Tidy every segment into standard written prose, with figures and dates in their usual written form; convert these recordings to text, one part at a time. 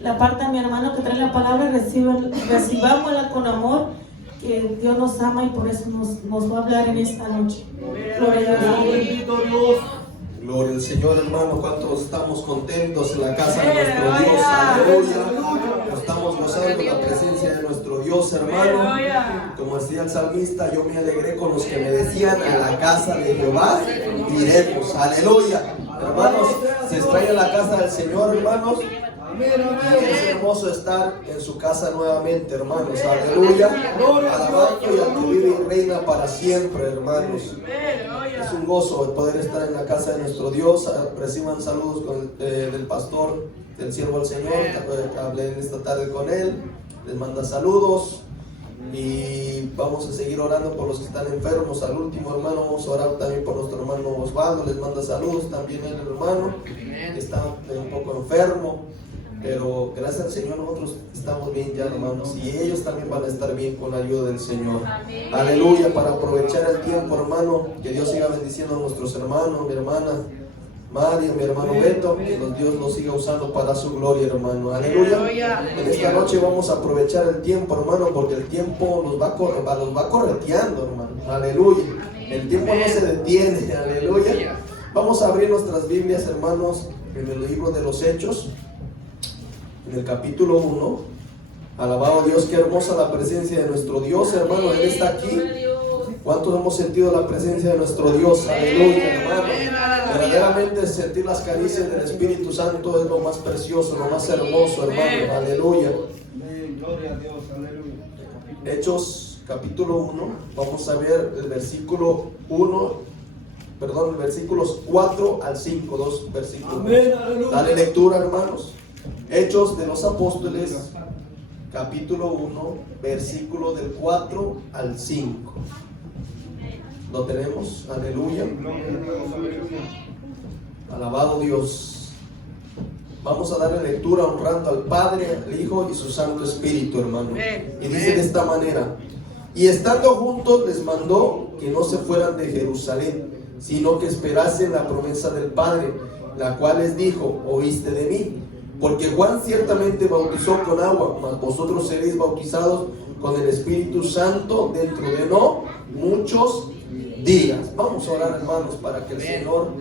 la parte de mi hermano que trae la palabra, recibámosla con amor, que Dios nos ama y por eso nos va a hablar en esta noche. Gloria a Dios. Gloria al Señor, hermano. ¿Cuántos estamos contentos en la casa de nuestro Dios? Aleluya. Estamos gozando la presencia de nuestro Dios, hermano. Como decía el salmista, yo me alegré con los que me decían: a la casa de Jehová iremos. Aleluya. Hermanos, se extraña la casa del Señor, hermanos. Y es hermoso estar en su casa nuevamente, hermanos. Aleluya. Alabando y al que vive y reina para siempre, hermanos. Es un gozo poder estar en la casa de nuestro Dios. Reciban saludos del pastor, del siervo del Señor. Hablé en esta tarde con él. Les manda saludos. Y vamos a seguir orando por los que están enfermos. Al último, hermano, vamos a orar también por nuestro hermano Osvaldo. Les manda saludos también el hermano, que está un poco enfermo. Pero gracias al Señor nosotros estamos bien ya, hermanos, y ellos también van a estar bien con la ayuda del Señor. Amén. Aleluya. Para aprovechar el tiempo, hermano, que Dios siga bendiciendo a nuestros hermanos, mi hermana María, mi hermano Beto, que Dios los siga usando para su gloria, hermano. Aleluya. En esta noche vamos a aprovechar el tiempo, hermano, porque el tiempo nos va correteando, hermano. Aleluya. El tiempo no se detiene. Aleluya. Vamos a abrir nuestras Biblias, hermanos, en el libro de los Hechos, en el capítulo 1. Alabado Dios, qué hermosa la presencia de nuestro Dios, hermano. Él está aquí. ¿Cuántos hemos sentido la presencia de nuestro Dios? Aleluya, hermano. Verdaderamente sentir las caricias del Espíritu Santo es lo más precioso, lo más hermoso, hermano. Aleluya. Gloria a Dios, aleluya. Hechos capítulo 1. Vamos a ver el versículo 1. Perdón, versículos 4 al 5. Dos versículos. Amén, aleluya. Dale lectura, hermanos. Hechos de los Apóstoles, capítulo 1, versículo del 4 al 5. ¿Lo tenemos? Aleluya. Alabado Dios. Vamos a darle lectura honrando al Padre, al Hijo y su Santo Espíritu, hermano. Y dice de esta manera: y estando juntos les mandó que no se fueran de Jerusalén, sino que esperasen la promesa del Padre, la cual les dijo: oíste de mí. Porque Juan ciertamente bautizó con agua, mas vosotros seréis bautizados con el Espíritu Santo dentro de no muchos días. Vamos a orar, hermanos, para que el Señor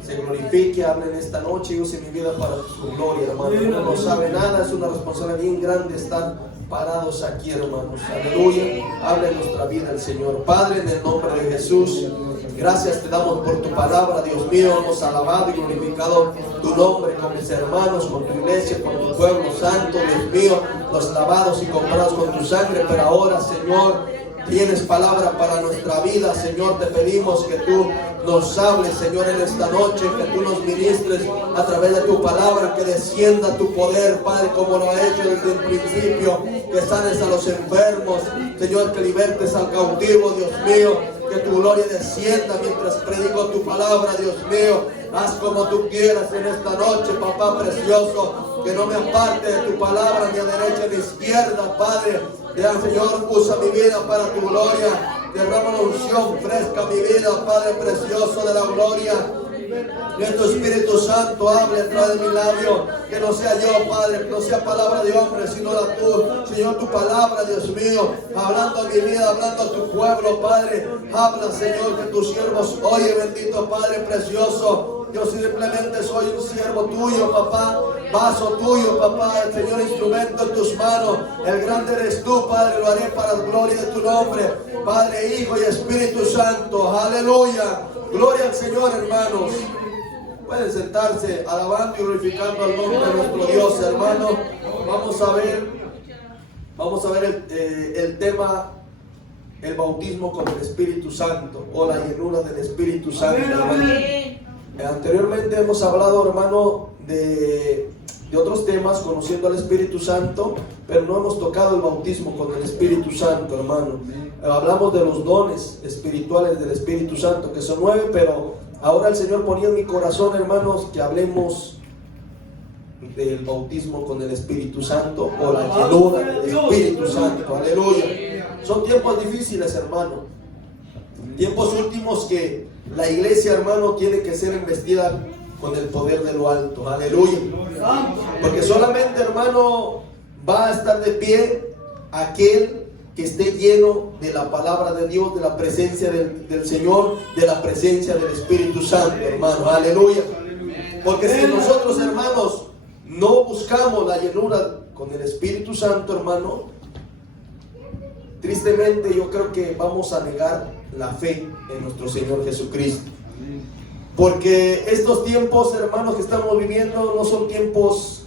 se glorifique, hable en esta noche y use mi vida para su gloria, hermano. Uno no sabe nada, es una responsabilidad bien grande estar parados aquí, hermanos. Aleluya. Hable en nuestra vida el Señor. Padre, en el nombre de Jesús, gracias te damos por tu palabra, Dios mío. Hemos alabado y glorificado tu nombre con mis hermanos, con tu iglesia, con tu pueblo santo, Dios mío. Los lavados y comprados con tu sangre, pero ahora, Señor, tienes palabra para nuestra vida, Señor. Te pedimos que tú nos hables, Señor, en esta noche, que tú nos ministres a través de tu palabra, que descienda tu poder, Padre, como lo ha hecho desde el principio, que sanes a los enfermos, Señor, que libertes al cautivo, Dios mío, que tu gloria descienda mientras predico tu palabra, Dios mío. Haz como tú quieras en esta noche, papá precioso, que no me aparte de tu palabra ni a derecha ni a izquierda, Padre. Señor, usa mi vida para tu gloria. Derrama la unción fresca mi vida, Padre precioso de la gloria. Que tu Espíritu Santo hable a través de mi labio. Que no sea yo, Padre, que no sea palabra de hombre, sino la tu, Señor, tu palabra, Dios mío. Hablando a mi vida, hablando a tu pueblo, Padre. Habla, Señor, que tus siervos oye, bendito Padre precioso. Yo simplemente soy un siervo tuyo, papá. Vaso tuyo, papá. Señor, instrumento en tus manos. El grande eres tú, Padre. Lo haré para la gloria de tu nombre. Padre, Hijo y Espíritu Santo. Aleluya. Gloria al Señor, hermanos. Pueden sentarse alabando y glorificando al nombre de nuestro Dios, hermano. Vamos a ver el tema, el bautismo con el Espíritu Santo, o la llenura del Espíritu Santo, hermano. Anteriormente hemos hablado, hermano, de otros temas, conociendo al Espíritu Santo, pero no hemos tocado el bautismo con el Espíritu Santo, hermano. Hablamos de los dones espirituales del Espíritu Santo, que son 9, pero ahora el Señor ponía en mi corazón, hermanos, que hablemos del bautismo con el Espíritu Santo, o la llenura del Espíritu Santo. Aleluya. Son tiempos difíciles, hermano. Tiempos últimos que la iglesia, hermano, tiene que ser investida con el poder de lo alto. Aleluya. Porque solamente, hermano, va a estar de pie aquel que esté lleno de la palabra de Dios, de la presencia del Señor, de la presencia del Espíritu Santo, hermano. Aleluya. Porque si nosotros, hermanos, no buscamos la llenura con el Espíritu Santo, hermano, tristemente yo creo que vamos a negar la fe en nuestro Señor Jesucristo. Porque estos tiempos, hermanos, que estamos viviendo no son tiempos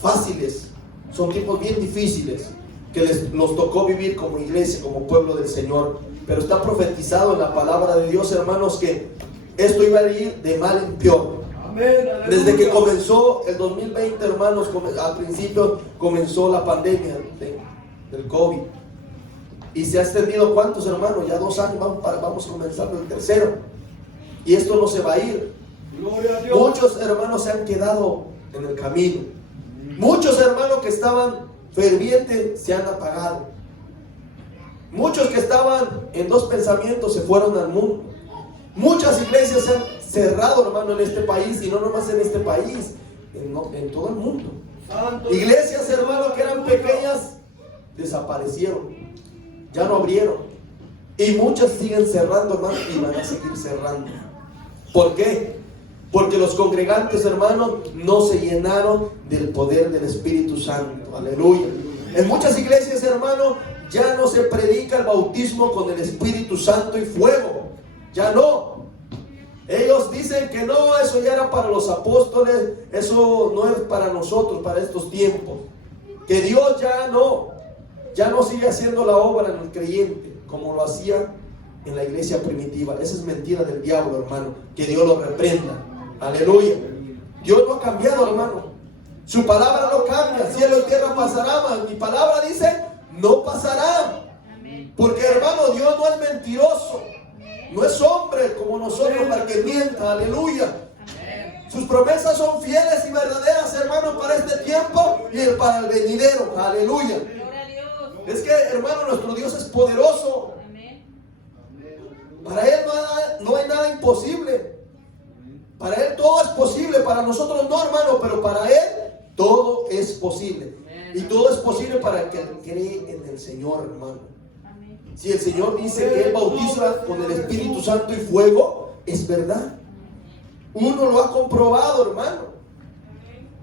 fáciles, son tiempos bien difíciles que nos tocó vivir como iglesia, como pueblo del Señor. Pero está profetizado en la palabra de Dios, hermanos, que esto iba a ir de mal en peor. Desde que comenzó el 2020, hermanos, al principio comenzó la pandemia del COVID. Y se ha extendido, ¿cuántos, hermanos? Ya 2 años, vamos comenzando el tercero. Y esto no se va a ir. Muchos hermanos se han quedado en el camino. Muchos hermanos que estaban fervientes se han apagado. Muchos que estaban en 2 pensamientos se fueron al mundo. Muchas iglesias se han cerrado, hermano, en este país, y no nomás en este país, en todo el mundo. Iglesias, hermano, que eran pequeñas, desaparecieron, ya no abrieron. Y muchas siguen cerrando, hermano, y van a seguir cerrando. ¿Por qué? Porque los congregantes, hermanos, no se llenaron del poder del Espíritu Santo. Aleluya. En muchas iglesias, hermanos, ya no se predica el bautismo con el Espíritu Santo y fuego. Ya no. Ellos dicen que no, eso ya era para los apóstoles, eso no es para nosotros, para estos tiempos. Que Dios ya no sigue haciendo la obra en el creyente como lo hacía en la iglesia primitiva. Esa es mentira del diablo, hermano. Que Dios lo reprenda. Aleluya. Dios no ha cambiado, hermano. Su palabra no cambia. Cielo y tierra pasará, mas mi palabra dice no pasará. Porque, hermano, Dios no es mentiroso. No es hombre como nosotros para que mienta. Aleluya. Sus promesas son fieles y verdaderas, hermano, para este tiempo y para el venidero. Aleluya. Es que, hermano, nuestro Dios es poderoso. Para Él no hay nada imposible. Para Él todo es posible. Para nosotros no, hermano, pero para Él todo es posible. Y todo es posible para el que cree en el Señor, hermano. Si el Señor dice que Él bautiza con el Espíritu Santo y fuego, es verdad. Uno lo ha comprobado, hermano.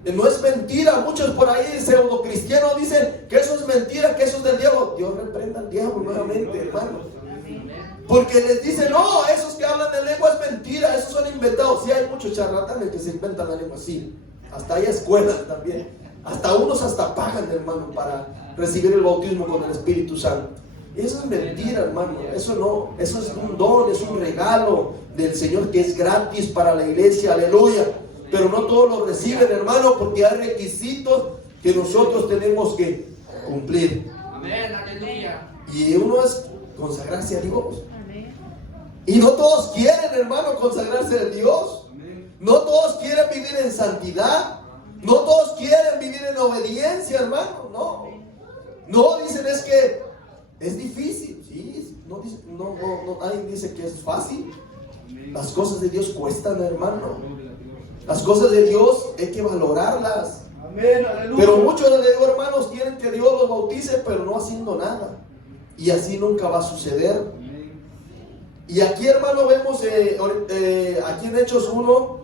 No es mentira. Muchos por ahí pseudo cristianos dicen que eso es mentira, que eso es del diablo. Dios reprenda al diablo nuevamente, hermano. Porque les dicen, no, esos que hablan de lengua es mentira, esos son inventados. Sí, hay muchos charlatanes que se inventan la lengua así. Hasta hay escuelas también. Hasta unos pagan, hermano, para recibir el bautismo con el Espíritu Santo. Eso es mentira, hermano. Eso no, eso es un don, es un regalo del Señor que es gratis para la iglesia. Aleluya. Pero no todos lo reciben, hermano, porque hay requisitos que nosotros tenemos que cumplir. Amén, aleluya. Y uno es consagrarse a Dios. Amén. Y no todos quieren, hermano, consagrarse a Dios. Amén. No todos quieren vivir en santidad. No todos quieren vivir en obediencia, hermano. No, dicen es que es difícil. Sí, no, nadie dice que es fácil. Las cosas de Dios cuestan, hermano. Las cosas de Dios hay que valorarlas. Amén, aleluya. Pero muchos de los hermanos quieren que Dios los bautice, pero no haciendo nada. Y así nunca va a suceder. Y aquí, hermano, vemos aquí en Hechos 1,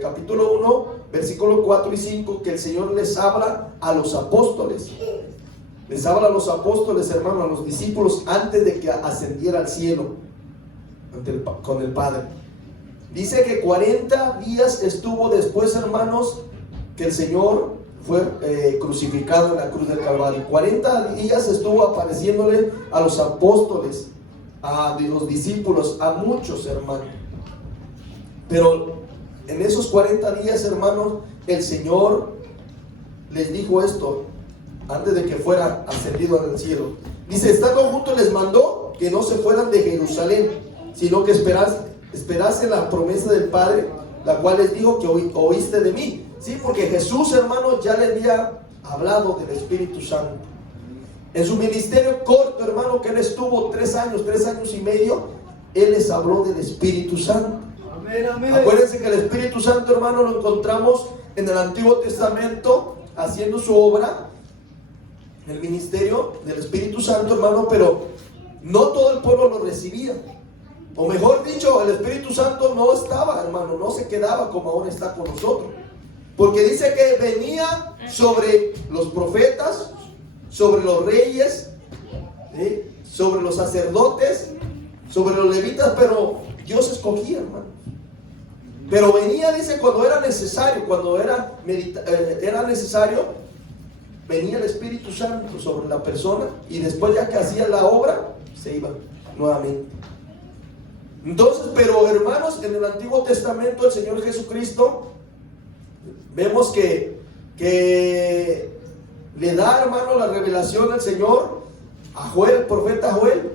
capítulo 1, versículos 4 y 5, que el Señor les habla a los apóstoles. Les habla a los apóstoles, hermano, a los discípulos, antes de que ascendiera al cielo con el Padre. Dice que 40 días estuvo después, hermanos, que el Señor fue crucificado en la cruz del Calvario. 40 días estuvo apareciéndole a los apóstoles, a los discípulos, a muchos, hermanos. Pero en esos 40 días, hermanos, el Señor les dijo esto antes de que fuera ascendido al cielo. Dice, estando juntos les mandó que no se fueran de Jerusalén, sino que esperasen la promesa del Padre, la cual les dijo que oíste de mí. Sí, porque Jesús, hermano, ya le había hablado del Espíritu Santo. En su ministerio corto, hermano, que él estuvo 3 años y medio, él les habló del Espíritu Santo. Amén, amén. Acuérdense que el Espíritu Santo, hermano, lo encontramos en el Antiguo Testamento haciendo su obra, el ministerio del Espíritu Santo, hermano, pero no todo el pueblo lo recibía. O mejor dicho, el Espíritu Santo no estaba, hermano, no se quedaba como ahora está con nosotros. Porque dice que venía sobre los profetas, sobre los reyes, ¿sí?, sobre los sacerdotes, sobre los levitas, pero Dios escogía, hermano. Pero venía, dice, cuando era necesario, cuando era necesario, venía el Espíritu Santo sobre la persona y después ya que hacía la obra, se iba nuevamente. Entonces, pero hermanos, en el Antiguo Testamento el Señor Jesucristo, vemos que le da, hermano, la revelación al Señor a Joel, el profeta Joel,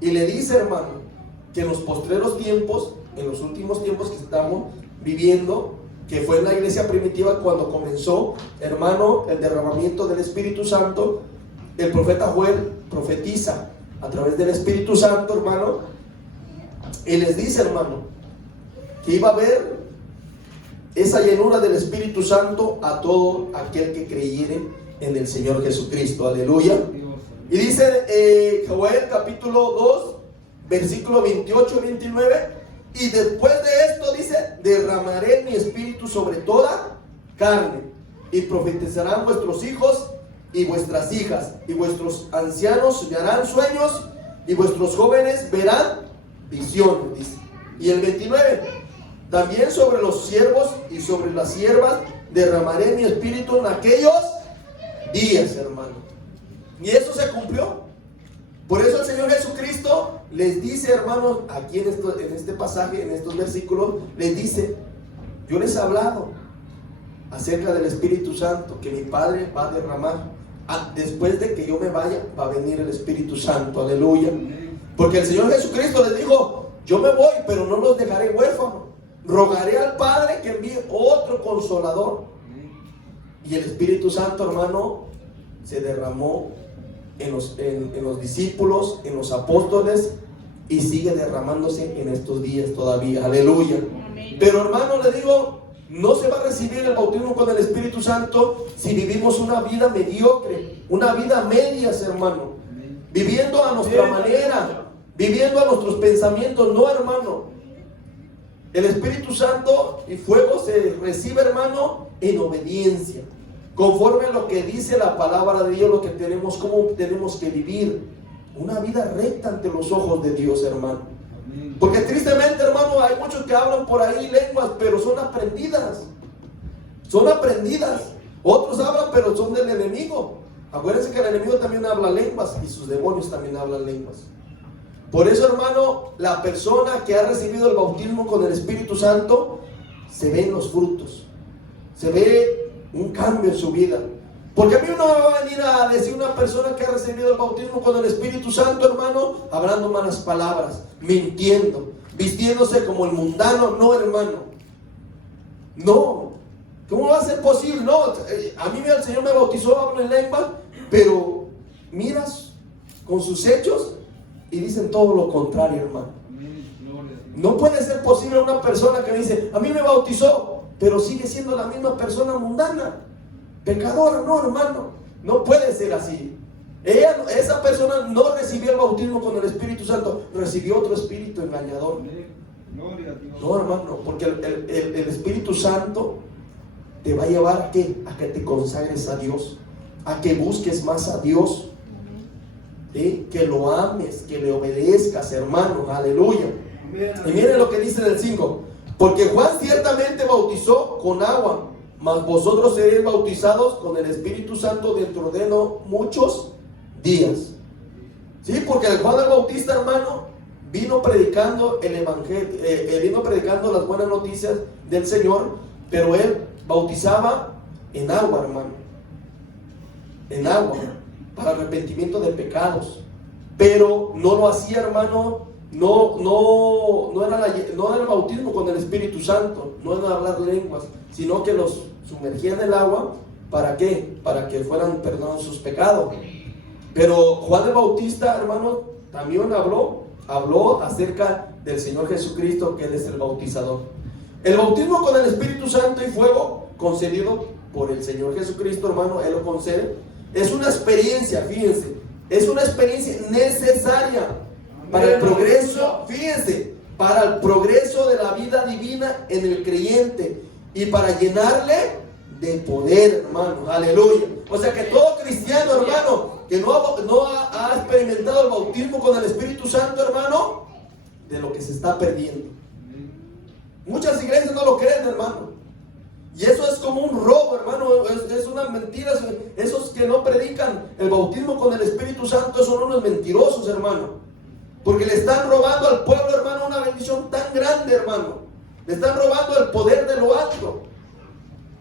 y le dice, hermano, que en los postreros tiempos, en los últimos tiempos que estamos viviendo, que fue en la iglesia primitiva cuando comenzó, hermano, el derramamiento del Espíritu Santo, el profeta Joel profetiza a través del Espíritu Santo, hermano, y les dice, hermano, que iba a haber esa llenura del Espíritu Santo a todo aquel que creyere en el Señor Jesucristo. Aleluya. Y dice Joel capítulo 2, versículo 28 y 29, y después de esto dice, derramaré mi espíritu sobre toda carne, y profetizarán vuestros hijos y vuestras hijas, y vuestros ancianos soñarán sueños, y vuestros jóvenes verán visiones, dice. Y el 29, también sobre los siervos y sobre las siervas derramaré mi espíritu en aquellos días, hermano. Y eso se cumplió. Por eso el Señor Jesucristo les dice, hermanos, aquí en este pasaje, en estos versículos, les dice, yo les he hablado acerca del Espíritu Santo que mi Padre va a derramar. Después de que yo me vaya, va a venir el Espíritu Santo. Aleluya. Porque el Señor Jesucristo les dijo, yo me voy, pero no los dejaré huérfanos. Rogaré al Padre que envíe otro consolador. Y el Espíritu Santo, hermano, se derramó en los discípulos, en los apóstoles, y sigue derramándose en estos días todavía. Aleluya. Pero, hermano, le digo, no se va a recibir el bautismo con el Espíritu Santo si vivimos una vida mediocre, una vida medias, hermano, viviendo a nuestra manera, viviendo a nuestros pensamientos. No, hermano. El Espíritu Santo y fuego se recibe, hermano, en obediencia, conforme a lo que dice la palabra de Dios, lo que tenemos, cómo tenemos que vivir una vida recta ante los ojos de Dios, hermano. Porque tristemente, hermano, hay muchos que hablan por ahí lenguas, pero son aprendidas. Son aprendidas. Otros hablan, pero son del enemigo. Acuérdense que el enemigo también habla lenguas y sus demonios también hablan lenguas. Por eso, hermano, la persona que ha recibido el bautismo con el Espíritu Santo, se ven los frutos, se ve un cambio en su vida. Porque a mí no me va a venir a decir una persona que ha recibido el bautismo con el Espíritu Santo, hermano, hablando malas palabras, mintiendo, vistiéndose como el mundano. No, hermano, no. ¿Cómo va a ser posible? No, a mí el Señor me bautizó, hablo en lengua, pero miras con sus hechos y dicen todo lo contrario, hermano. No puede ser posible una persona que dice, a mí me bautizó, pero sigue siendo la misma persona mundana, pecadora. No, hermano, no puede ser así. Esa persona no recibió el bautismo con el Espíritu Santo, recibió otro espíritu engañador. No, hermano, porque el Espíritu Santo te va a llevar ¿a qué? A que te consagres a Dios, a que busques más a Dios, ¿sí? Que lo ames, que le obedezcas, hermano. Aleluya. Y miren lo que dice en el 5, porque Juan ciertamente bautizó con agua, mas vosotros seréis bautizados con el Espíritu Santo dentro de no muchos días. Sí, porque el Juan el Bautista, hermano, vino predicando el evangelio, vino predicando las buenas noticias del Señor, pero él bautizaba en agua, hermano, en agua, para arrepentimiento de pecados. Pero no lo hacía, hermano, no era el bautismo con el Espíritu Santo, no era hablar lenguas, sino que los sumergía en el agua. ¿Para qué? Para que fueran perdonados sus pecados. Pero Juan el Bautista, hermano, también habló habló acerca del Señor Jesucristo, que Él es el bautizador. El bautismo con el Espíritu Santo y fuego, concedido por el Señor Jesucristo, hermano, Él lo concede. Es una experiencia, fíjense, es una experiencia necesaria para el progreso, fíjense, para el progreso de la vida divina en el creyente y para llenarle de poder, hermano, aleluya. O sea que todo cristiano, hermano, que no ha experimentado el bautismo con el Espíritu Santo, hermano, de lo que se está perdiendo. Muchas iglesias no lo creen, hermano. Y eso es como un robo, hermano, es una mentira. Esos que no predican el bautismo con el Espíritu Santo son unos mentirosos, hermano. Porque le están robando al pueblo, hermano, una bendición tan grande, hermano. Le están robando el poder de lo alto.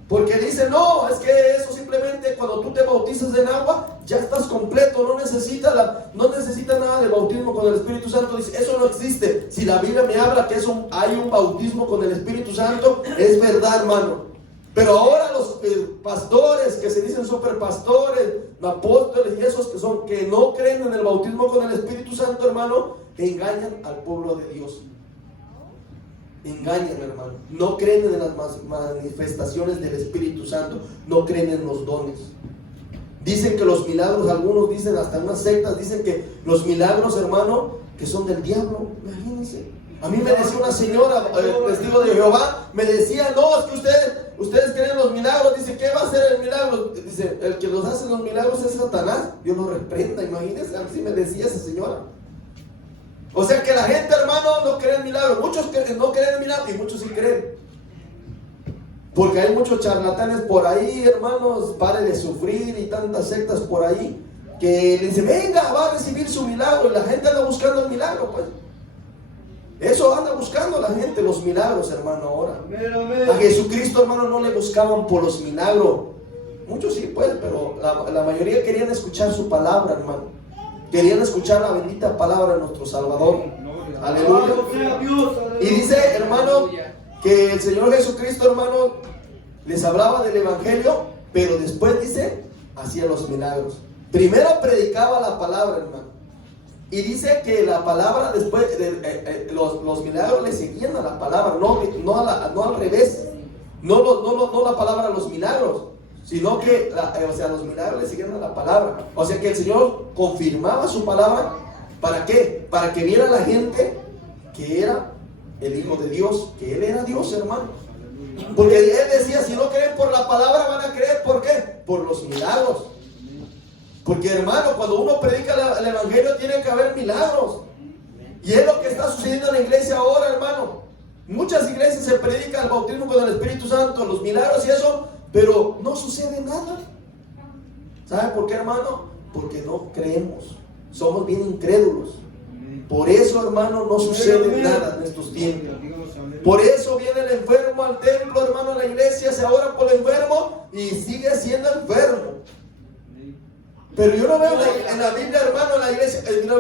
Porque dicen, no, es que eso simplemente cuando tú te bautizas en agua, ya estás completo, no necesitas nada de bautismo con el Espíritu Santo. Dice, eso no existe. Si la Biblia me habla que hay un bautismo con el Espíritu Santo, es verdad, hermano. Pero ahora los pastores que se dicen superpastores, apóstoles y esos que no creen en el bautismo con el Espíritu Santo, hermano, engañan al pueblo de Dios. Engañan, hermano. No creen en las manifestaciones del Espíritu Santo, no creen en los dones. Dicen que los milagros, algunos dicen, hasta unas sectas dicen que los milagros, hermano, que son del diablo. Imagínense. A mí me decía una señora, testigo de Jehová, me decía, no, es que ustedes creen los milagros. Dice, ¿qué va a hacer el milagro? Dice, el que los hace los milagros es Satanás. Dios lo reprenda, imagínense, así me decía esa señora. O sea que la gente, hermano, no cree en milagros. Muchos no creen en milagros y muchos sí creen. Porque hay muchos charlatanes por ahí, hermanos, pare de sufrir, y tantas sectas por ahí que le dicen, venga, va a recibir su milagro. Y la gente anda buscando el milagro, pues. Eso anda buscando la gente, los milagros, hermano, ahora. A Jesucristo, hermano, no le buscaban por los milagros. Muchos sí, pues, pero la mayoría querían escuchar su palabra, hermano. Querían escuchar la bendita palabra de nuestro Salvador. Aleluya. Y dice, hermano, que el Señor Jesucristo, hermano, les hablaba del Evangelio, pero después, dice, hacía los milagros. Primero predicaba la palabra, hermano. Y dice que la palabra después, los milagros le seguían a la palabra, no al revés. No la palabra a los milagros, sino que los milagros le seguían a la palabra. O sea que el Señor confirmaba su palabra. ¿Para qué? Para que viera la gente que era el Hijo de Dios, que Él era Dios, hermano. Porque Él decía, si no creen por la palabra, van a creer, ¿por qué? Por los milagros. Porque, hermano, cuando uno predica el Evangelio tiene que haber milagros. Y es lo que está sucediendo en la iglesia ahora, hermano. Muchas iglesias se predica el bautismo con el Espíritu Santo, los milagros y eso, pero no sucede nada. ¿Sabe por qué, hermano? Porque no creemos. Somos bien incrédulos. Por eso, hermano, no sucede nada en estos tiempos. Por eso viene el enfermo al templo, hermano, a la iglesia, se ora por el enfermo y sigue siendo enfermo. Pero yo no veo en la Biblia, hermano, en la iglesia, no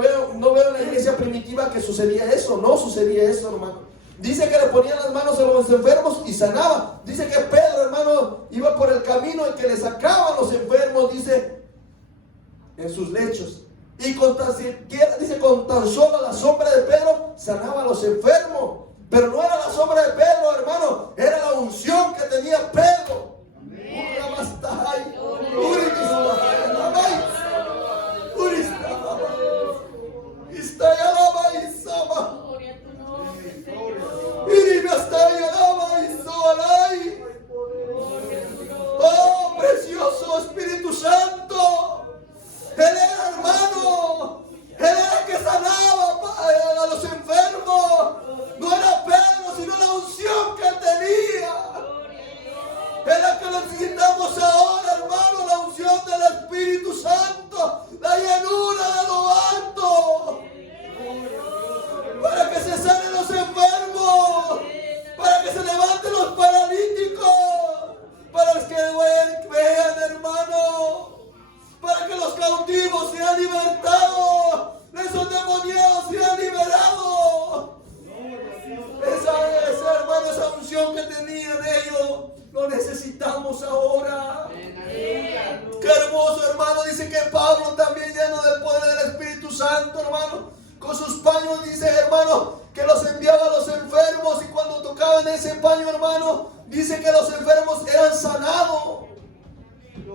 veo en la iglesia primitiva que sucedía eso. No sucedía eso, hermano. Dice que le ponían las manos a los enfermos y sanaba. Dice que Pedro, hermano, iba por el camino y que le sacaban los enfermos, dice, en sus lechos. Y con tan solo la sombra de Pedro sanaba a los enfermos. Pero no era la sombra de Pedro, hermano, era la unción que tenía Pedro. Oh, precioso Espíritu Santo. Él era, hermano, Él era el que sanaba a los enfermos. No era Pedro, sino la unción que él tenía. Es la que necesitamos ahora, hermano, la unción del Espíritu Santo, la llenura de lo alto, para que se sanen los enfermos, para que se levanten los paralíticos, para que vean, hermano, para que los cautivos sean libertados, esos demoniados sean liberados. Esa, hermano, esa unción que tenían ellos, lo necesitamos ahora. Qué hermoso, hermano. Dice que Pablo también, lleno del poder del Espíritu Santo, hermano, con sus paños, dice hermano, que los enviaba a los enfermos, y cuando tocaban ese paño, hermano, dice que los enfermos eran sanados.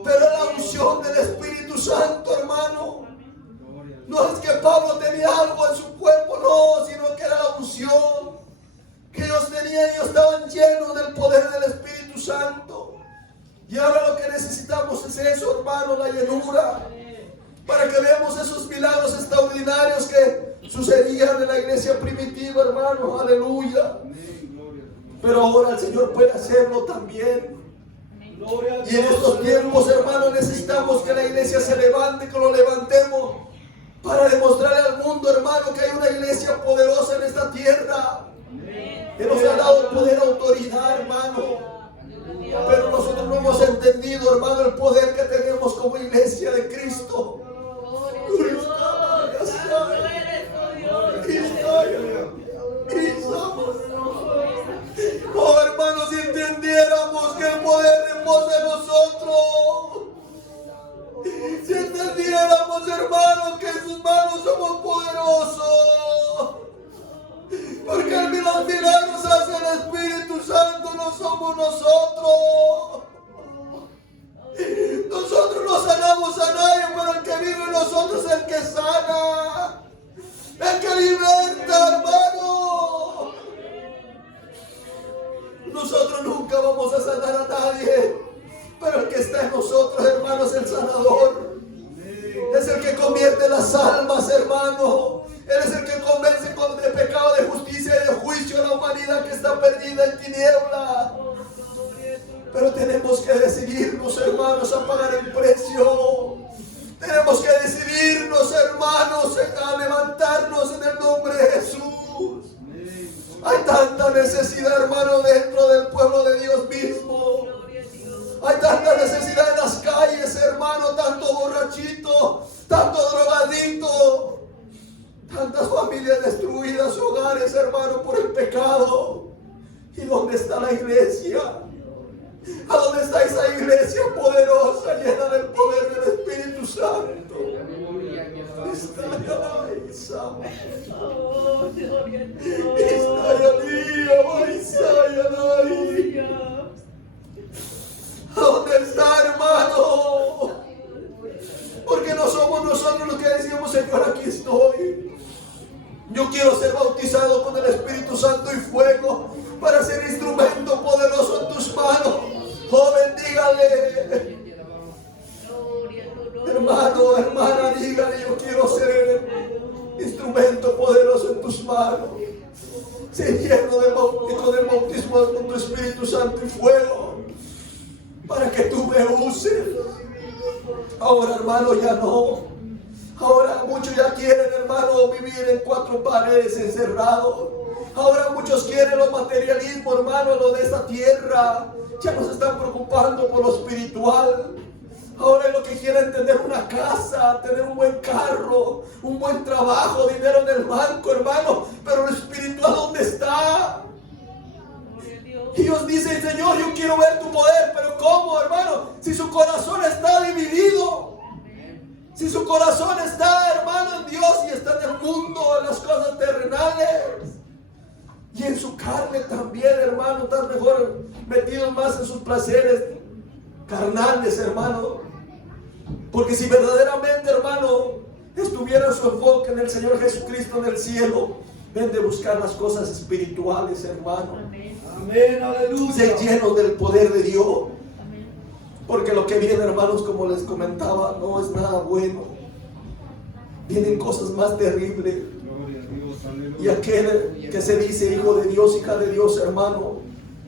Pero la unción del Espíritu Santo, hermano, no es que Pablo tenía algo en su cuerpo, no, sino que era la unción que ellos tenían. Ellos estaban llenos del poder del Espíritu Santo. Y ahora lo que necesitamos es eso, hermano, la llenura, para que veamos esos milagros extraordinarios que sucedían en la iglesia primitiva, hermano, aleluya. Pero ahora el Señor puede hacerlo también. Y en estos tiempos, hermano, necesitamos que la iglesia se levante, que lo levantemos, para demostrarle al mundo, hermano, que hay una iglesia poderosa en esta tierra, que nos ha dado poder, autoridad, hermano. Pero nosotros no hemos entendido, hermano, el poder que tenemos como iglesia de Cristo. Oh, hermanos, si entendiéramos que el poder reposa en nosotros, si entendiéramos, hermanos, que en sus manos somos poderosos, porque los milagros hace el Espíritu Santo, no somos nosotros. Nosotros no sanamos a nadie, pero el que vive en nosotros es el que sana, el que liberta, hermano. Nosotros nunca vamos a sanar a nadie, pero el que está en nosotros, hermano, es el sanador. Es el que convierte las almas, hermano. Él es el que convence de pecado, de justicia y de juicio a la humanidad que está perdida en tiniebla. Pero tenemos que decidirnos, hermanos, a pagar el precio. Tenemos que decidirnos, hermanos, a levantarnos en el nombre de Jesús. Hay tanta necesidad, hermano, dentro del pueblo de Dios mismo. Hay tanta necesidad en las calles, hermano, tanto borrachito, tanto drogadicto, tantas familias destruidas, hogares, hermano, por el pecado. ¿Y dónde está la iglesia? ¿A dónde está esa iglesia poderosa, llena del poder del Espíritu Santo? ¿A dónde está, hermano? Porque no somos nosotros los que decimos, Señor, aquí estoy. Yo quiero ser bautizado con el Espíritu Santo y fuego para ser instrumento poderoso en tus manos. Joven, dígale. Hermano, hermana, dígale, yo quiero ser instrumento poderoso en tus manos. Ser lleno con el bautismo con tu Espíritu Santo y fuego, para que tú me uses. Ahora, hermano, ya no. Ahora muchos ya quieren, hermano, vivir en cuatro paredes encerrados. Ahora muchos quieren lo materialismo, hermano, lo de esta tierra. Ya no se están preocupando por lo espiritual. Ahora es lo que quieren: tener una casa, tener un buen carro, un buen trabajo, dinero en el banco, hermano. Pero lo espiritual, ¿dónde está? Ellos dicen: Señor, yo quiero ver tu poder. Pero ¿cómo, hermano? Si su corazón está dividido. Si su corazón está, hermano, en Dios y está en el mundo, en las cosas terrenales. Y en su carne también, hermano, están mejor metidos más en sus placeres carnales, hermano. Porque si verdaderamente, hermano, estuviera su enfoque en el Señor Jesucristo en el cielo, ven de buscar las cosas espirituales, hermano. Amén, aleluya. Ser llenos del poder de Dios. Porque lo que viene, hermanos, como les comentaba, no es nada bueno. Vienen cosas más terribles. Y aquel que se dice hijo de Dios, hija de Dios, hermano,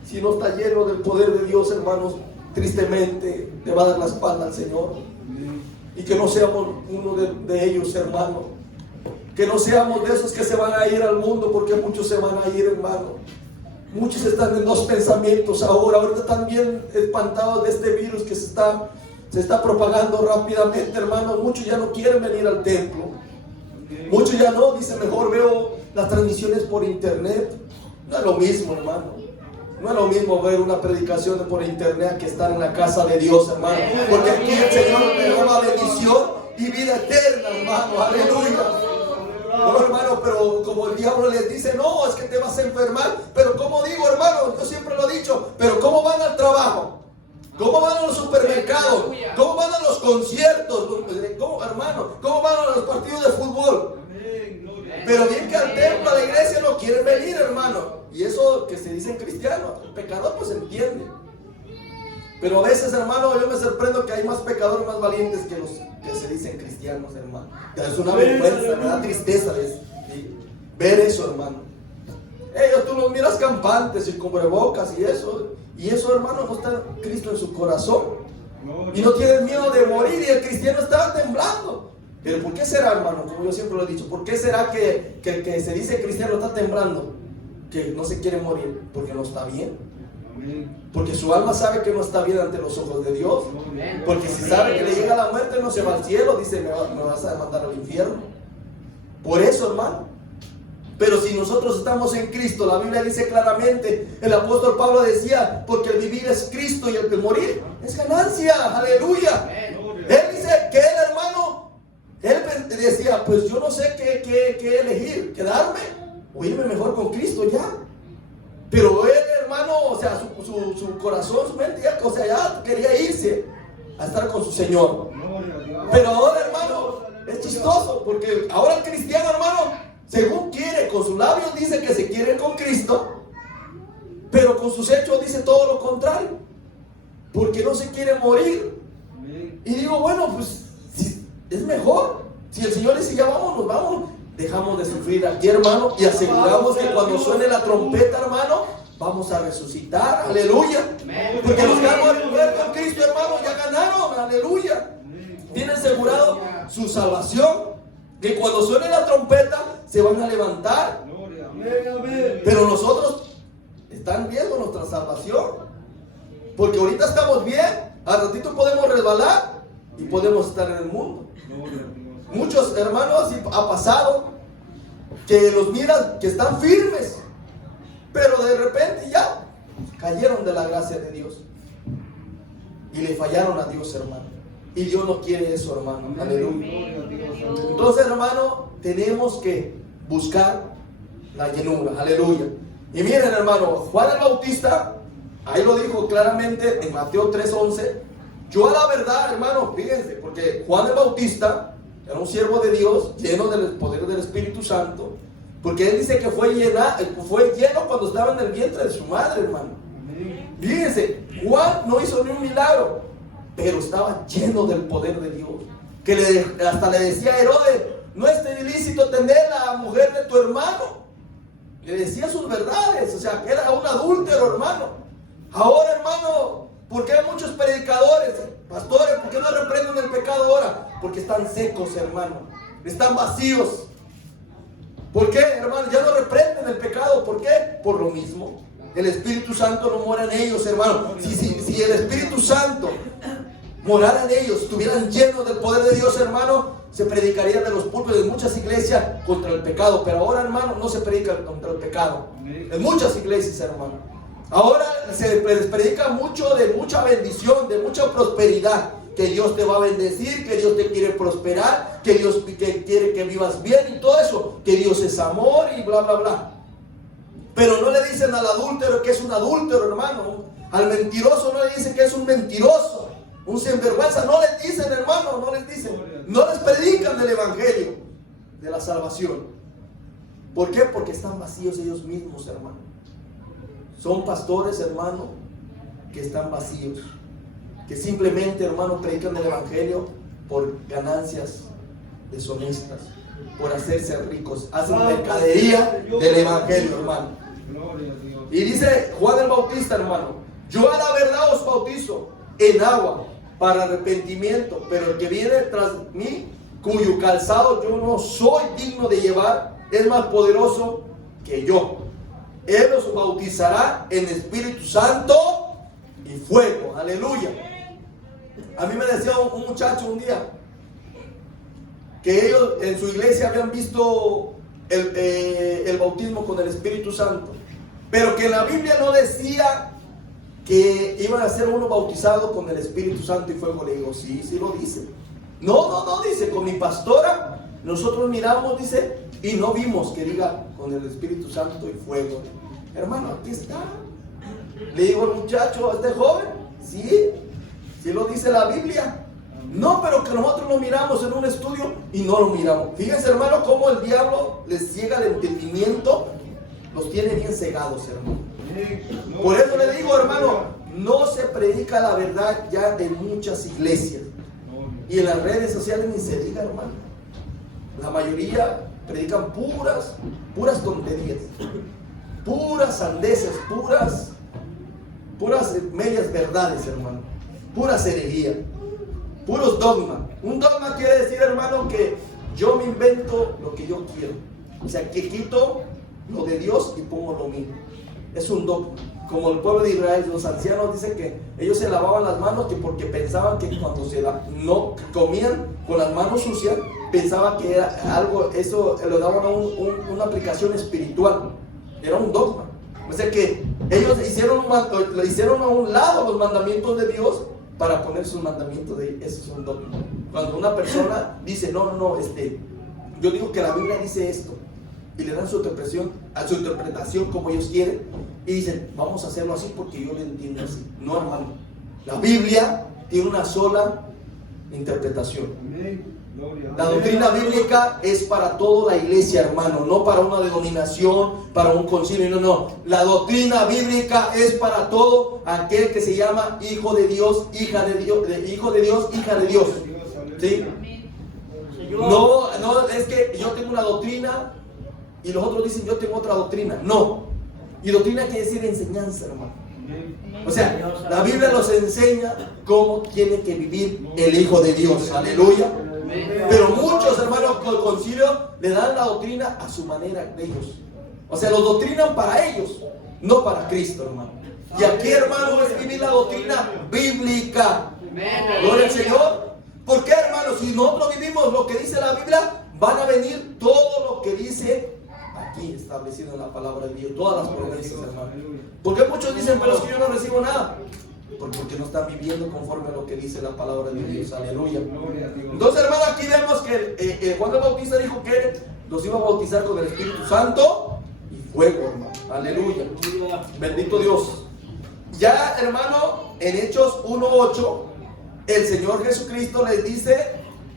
si no está lleno del poder de Dios, hermanos, tristemente le va a dar la espalda al Señor. Y que no seamos uno de ellos, hermano. Que no seamos de esos que se van a ir al mundo, porque muchos se van a ir, hermano. Muchos están en dos pensamientos ahorita están bien espantados de este virus que se está propagando rápidamente, hermano. Muchos ya no quieren venir al templo. Muchos ya no, dicen: mejor veo las transmisiones por internet. No es lo mismo, hermano. No es lo mismo ver una predicación por internet que estar en la casa de Dios, hermano. Porque aquí el Señor me da bendición y vida eterna, hermano. Aleluya. No, hermano, como el diablo les dice, no, es que te vas a enfermar. Pero como digo, hermano, yo siempre lo he dicho, pero ¿cómo van al trabajo? ¿Cómo van a los supermercados? ¿Cómo van a los conciertos? Hermano, ¿cómo van a los partidos de fútbol? Pero bien que al templo, a la iglesia no quieren venir, hermano. Y eso que se dicen cristianos, el pecador pues entiende. Pero a veces, hermano, yo me sorprendo que hay más pecadores más valientes que los que se dicen cristianos, hermano. Es una vergüenza, me da tristeza ver eso, hermano. Ellos tú los miras campantes y cubrebocas y eso, hermano, no está Cristo en su corazón. Y no tienen miedo de morir, y el cristiano estaba temblando. Pero ¿por qué será, hermano? Como yo siempre lo he dicho, ¿por qué será que el que se dice cristiano está temblando? Que no se quiere morir, porque no está bien. Porque su alma sabe que no está bien ante los ojos de Dios. Porque si sabe que le llega la muerte, no se va al cielo, dice, me vas a mandar al infierno. Por eso, hermano. Pero si nosotros estamos en Cristo, la Biblia dice claramente, el apóstol Pablo decía, porque el vivir es Cristo y el morir es ganancia. Aleluya. Él dice que él, hermano, él decía, pues yo no sé qué elegir, quedarme o irme mejor con Cristo ya. Pero él, hermano, o sea, su corazón, su mente, ya quería irse a estar con su Señor. Pero ahora, hermano, es chistoso, porque ahora el cristiano, hermano, según quiere, con sus labios dice que se quiere con Cristo, pero con sus hechos dice todo lo contrario, porque no se quiere morir. Y digo, bueno, pues es mejor. Si el Señor dice, ya vámonos, dejamos de sufrir aquí, hermano, y aseguramos que cuando suene la trompeta, hermano, vamos a resucitar, aleluya. Porque los que han muerto en Cristo, hermano, ya ganaron, aleluya. Tienen asegurado su salvación, que cuando suene la trompeta se van a levantar. Pero nosotros están viendo nuestra salvación, porque ahorita estamos bien, al ratito podemos resbalar y podemos estar en el mundo. Muchos hermanos ha pasado que los miran que están firmes, pero de repente ya cayeron de la gracia de Dios y le fallaron a Dios, hermano. Y Dios no quiere eso, hermano. Aleluya. Entonces, hermano, tenemos que buscar la llenura. Aleluya. Y miren, hermano, Juan el Bautista, ahí lo dijo claramente en Mateo 3:11. Yo a la verdad, hermano, fíjense, porque Juan el Bautista era un siervo de Dios, lleno del poder del Espíritu Santo, porque él dice que fue lleno cuando estaba en el vientre de su madre, hermano. Fíjense, Juan no hizo ni un milagro, pero estaba lleno del poder de Dios, que hasta le decía a Herodes, no es ilícito tener a la mujer de tu hermano. Le decía sus verdades, o sea, que era un adúltero, hermano. Ahora, hermano, ¿por qué hay muchos predicadores, pastores? ¿Por qué no reprenden el pecado ahora? Porque están secos, hermano. Están vacíos. ¿Por qué, hermano? Ya no reprenden el pecado. ¿Por qué? Por lo mismo. El Espíritu Santo no mora en ellos, hermano. Si el Espíritu Santo morara en ellos, estuvieran llenos del poder de Dios, hermano, se predicaría de los púlpitos de muchas iglesias contra el pecado. Pero ahora, hermano, no se predica contra el pecado. En muchas iglesias, hermano. Ahora se les predica mucho de mucha bendición, de mucha prosperidad. Que Dios te va a bendecir, que Dios te quiere prosperar, que Dios quiere que vivas bien y todo eso. Que Dios es amor y bla, bla, bla. Pero no le dicen al adúltero que es un adúltero, hermano. Al mentiroso no le dicen que es un mentiroso. Un sinvergüenza, no les dicen, hermano, no les dicen. No les predican del evangelio, de la salvación. ¿Por qué? Porque están vacíos ellos mismos, hermano. Son pastores, hermano, que están vacíos, que simplemente, hermano, predican el evangelio por ganancias deshonestas, por hacerse ricos, hacen mercadería del evangelio, hermano. Y dice Juan el Bautista, hermano, yo a la verdad os bautizo en agua para arrepentimiento, pero el que viene tras mí, cuyo calzado yo no soy digno de llevar, es más poderoso que yo. Él los bautizará en Espíritu Santo y fuego. Aleluya. A mí me decía un muchacho un día que ellos en su iglesia habían visto el bautismo con el Espíritu Santo, pero que en la Biblia no decía que iban a ser uno bautizado con el Espíritu Santo y fuego. Le digo, sí lo dice. No dice, con mi pastora nosotros miramos, dice, Y no vimos que diga con el Espíritu Santo y fuego. Hermano, aquí está. Le digo al muchacho, a este joven, sí lo dice la Biblia. No, pero que nosotros lo miramos en un estudio y no lo miramos. Fíjense, hermano, cómo el diablo les ciega el entendimiento, los tiene bien cegados, hermano. Por eso le digo, hermano, no se predica la verdad ya en muchas iglesias. Y en las redes sociales ni se diga, hermano. La mayoría predican puras tonterías, puras sandeces, puras medias verdades, hermano, puras herejías, puros dogmas. Un dogma quiere decir, hermano, que yo me invento lo que yo quiero. O sea, que quito lo de Dios y pongo lo mío. Es un dogma. Como el pueblo de Israel, los ancianos dicen que ellos se lavaban las manos que porque pensaban que cuando no comían con las manos sucias, pensaban que era algo, eso le daban una aplicación espiritual. Era un dogma. O sea que ellos hicieron a un lado los mandamientos de Dios para poner sus mandamientos de ellos. Eso es un dogma. Cuando una persona dice, no, yo digo que la Biblia dice esto, y le dan su interpretación como ellos quieren, y dicen, vamos a hacerlo así porque yo lo entiendo así. No, hermano. La Biblia tiene una sola interpretación. La doctrina bíblica es para toda la iglesia, hermano, no para una denominación, para un concilio, no. La doctrina bíblica es para todo aquel que se llama hijo de Dios, hija de Dios, hijo de Dios, hija de Dios. ¿Sí? No, es que yo tengo una doctrina y los otros dicen yo tengo otra doctrina. No. Y doctrina quiere decir enseñanza, hermano. O sea, la Biblia nos enseña cómo tiene que vivir el Hijo de Dios. Aleluya. Pero muchos, hermanos, con el concilio le dan la doctrina a su manera de ellos. O sea, los doctrinan para ellos, no para Cristo, hermano. Y aquí, hermano, es vivir la doctrina bíblica. Gloria al Señor. ¿Por qué, hermano? Si nosotros vivimos lo que dice la Biblia, van a venir todo lo que dice aquí establecido en la palabra de Dios, todas las promesas, hermano. Porque muchos dicen, pero es que yo no recibo nada. Porque no están viviendo conforme a lo que dice la palabra de Dios. Aleluya. Entonces, hermano, aquí vemos que Juan el Bautista dijo que los iba a bautizar con el Espíritu Santo y fuego, hermano. Aleluya. Bendito Dios. Ya, hermano, en Hechos 1:8, el Señor Jesucristo les dice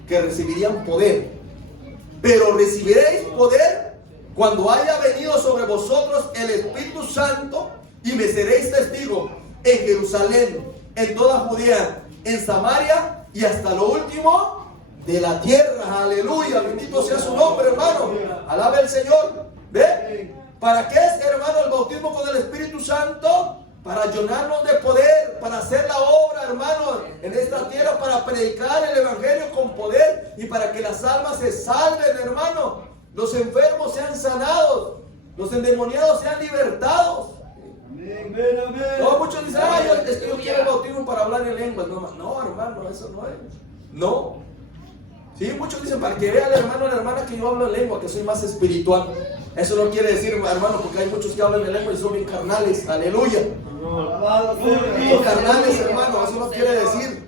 que recibirían poder. Pero recibiréis poder cuando haya venido sobre vosotros el Espíritu Santo y me seréis testigos en Jerusalén, en toda Judea, en Samaria y hasta lo último de la tierra. Aleluya, bendito sea su nombre, hermano. Alabe al Señor. ¿Ve? ¿Para qué es, hermano, el bautismo con el Espíritu Santo? Para llenarnos de poder, para hacer la obra, hermano, en esta tierra, para predicar el Evangelio con poder y para que las almas se salven, hermano. Los enfermos sean sanados, los endemoniados sean libertados. No, muchos dicen, es que yo quiero el bautismo para hablar en lenguas. No, hermano, eso no es. No. Sí, muchos dicen, para que vea el hermano o la hermana que yo hablo en lengua, que soy más espiritual. Eso no quiere decir, hermano, porque hay muchos que hablan en lengua y son bien carnales. Aleluya. Son carnales, hermano, eso no quiere decir.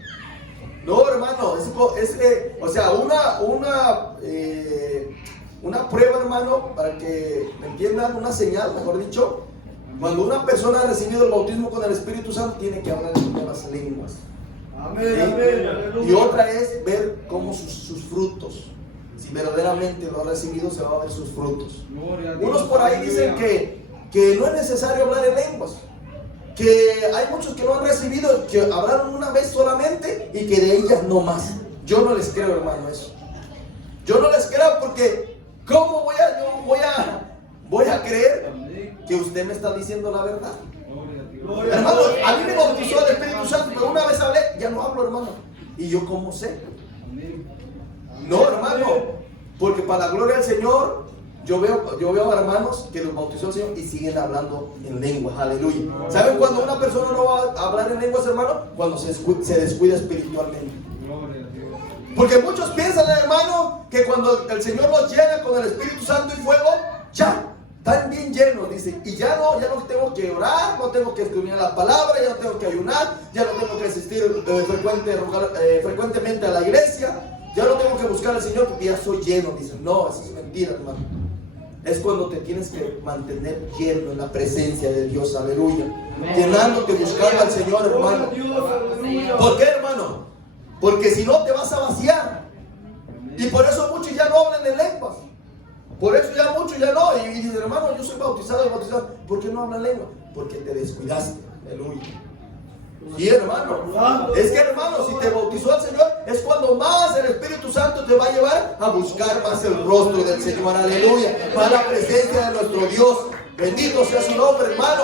No, hermano, o sea, una prueba, hermano, para que me entiendan, una señal, mejor dicho. Cuando una persona ha recibido el bautismo con el Espíritu Santo, tiene que hablar en nuevas lenguas. Amén, ¿Sí? amén, Y otra es ver cómo sus frutos. Si verdaderamente lo ha recibido, se va a ver sus frutos. Unos por ahí dicen que no es necesario hablar en lenguas. Que hay muchos que no han recibido, que hablaron una vez solamente y que de ellas no más. Yo no les creo, hermano, eso. Yo no les creo porque ¿cómo voy a creer que usted me está diciendo la verdad? Hermano, a mí me bautizó el Espíritu Santo, pero una vez hablé, ya no hablo, hermano. ¿Y yo cómo sé? No, hermano, porque para la gloria del Señor, yo veo hermanos que los bautizó el Señor y siguen hablando en lenguas. Aleluya. ¿Saben cuando una persona no va a hablar en lenguas, hermano? Cuando se descuida espiritualmente. Porque muchos piensan, hermano, que cuando el Señor los llena con el Espíritu Santo y fuego, ya están bien llenos, dice, y ya no tengo que orar, no tengo que estudiar la palabra, ya no tengo que ayunar, ya no tengo que asistir frecuentemente a la iglesia, ya no tengo que buscar al Señor porque ya soy lleno. Dicen, no, eso es mentira, hermano. es cuando te tienes que mantener lleno en la presencia de Dios, aleluya. Llenándote, buscando al Señor, hermano. ¿Por qué, hermano? Porque si no te vas a vaciar. Y por eso muchos ya no hablan en lenguas. Por eso ya muchos ya no. Y dicen, hermano, yo soy bautizado. ¿Por qué no hablan lengua? Porque te descuidaste, aleluya. Y hermano, es que hermano, si te bautizó el Señor, es cuando más el Espíritu Santo te va a llevar a buscar más el rostro del Señor, aleluya, más la presencia de nuestro Dios. Bendito sea su nombre, hermano.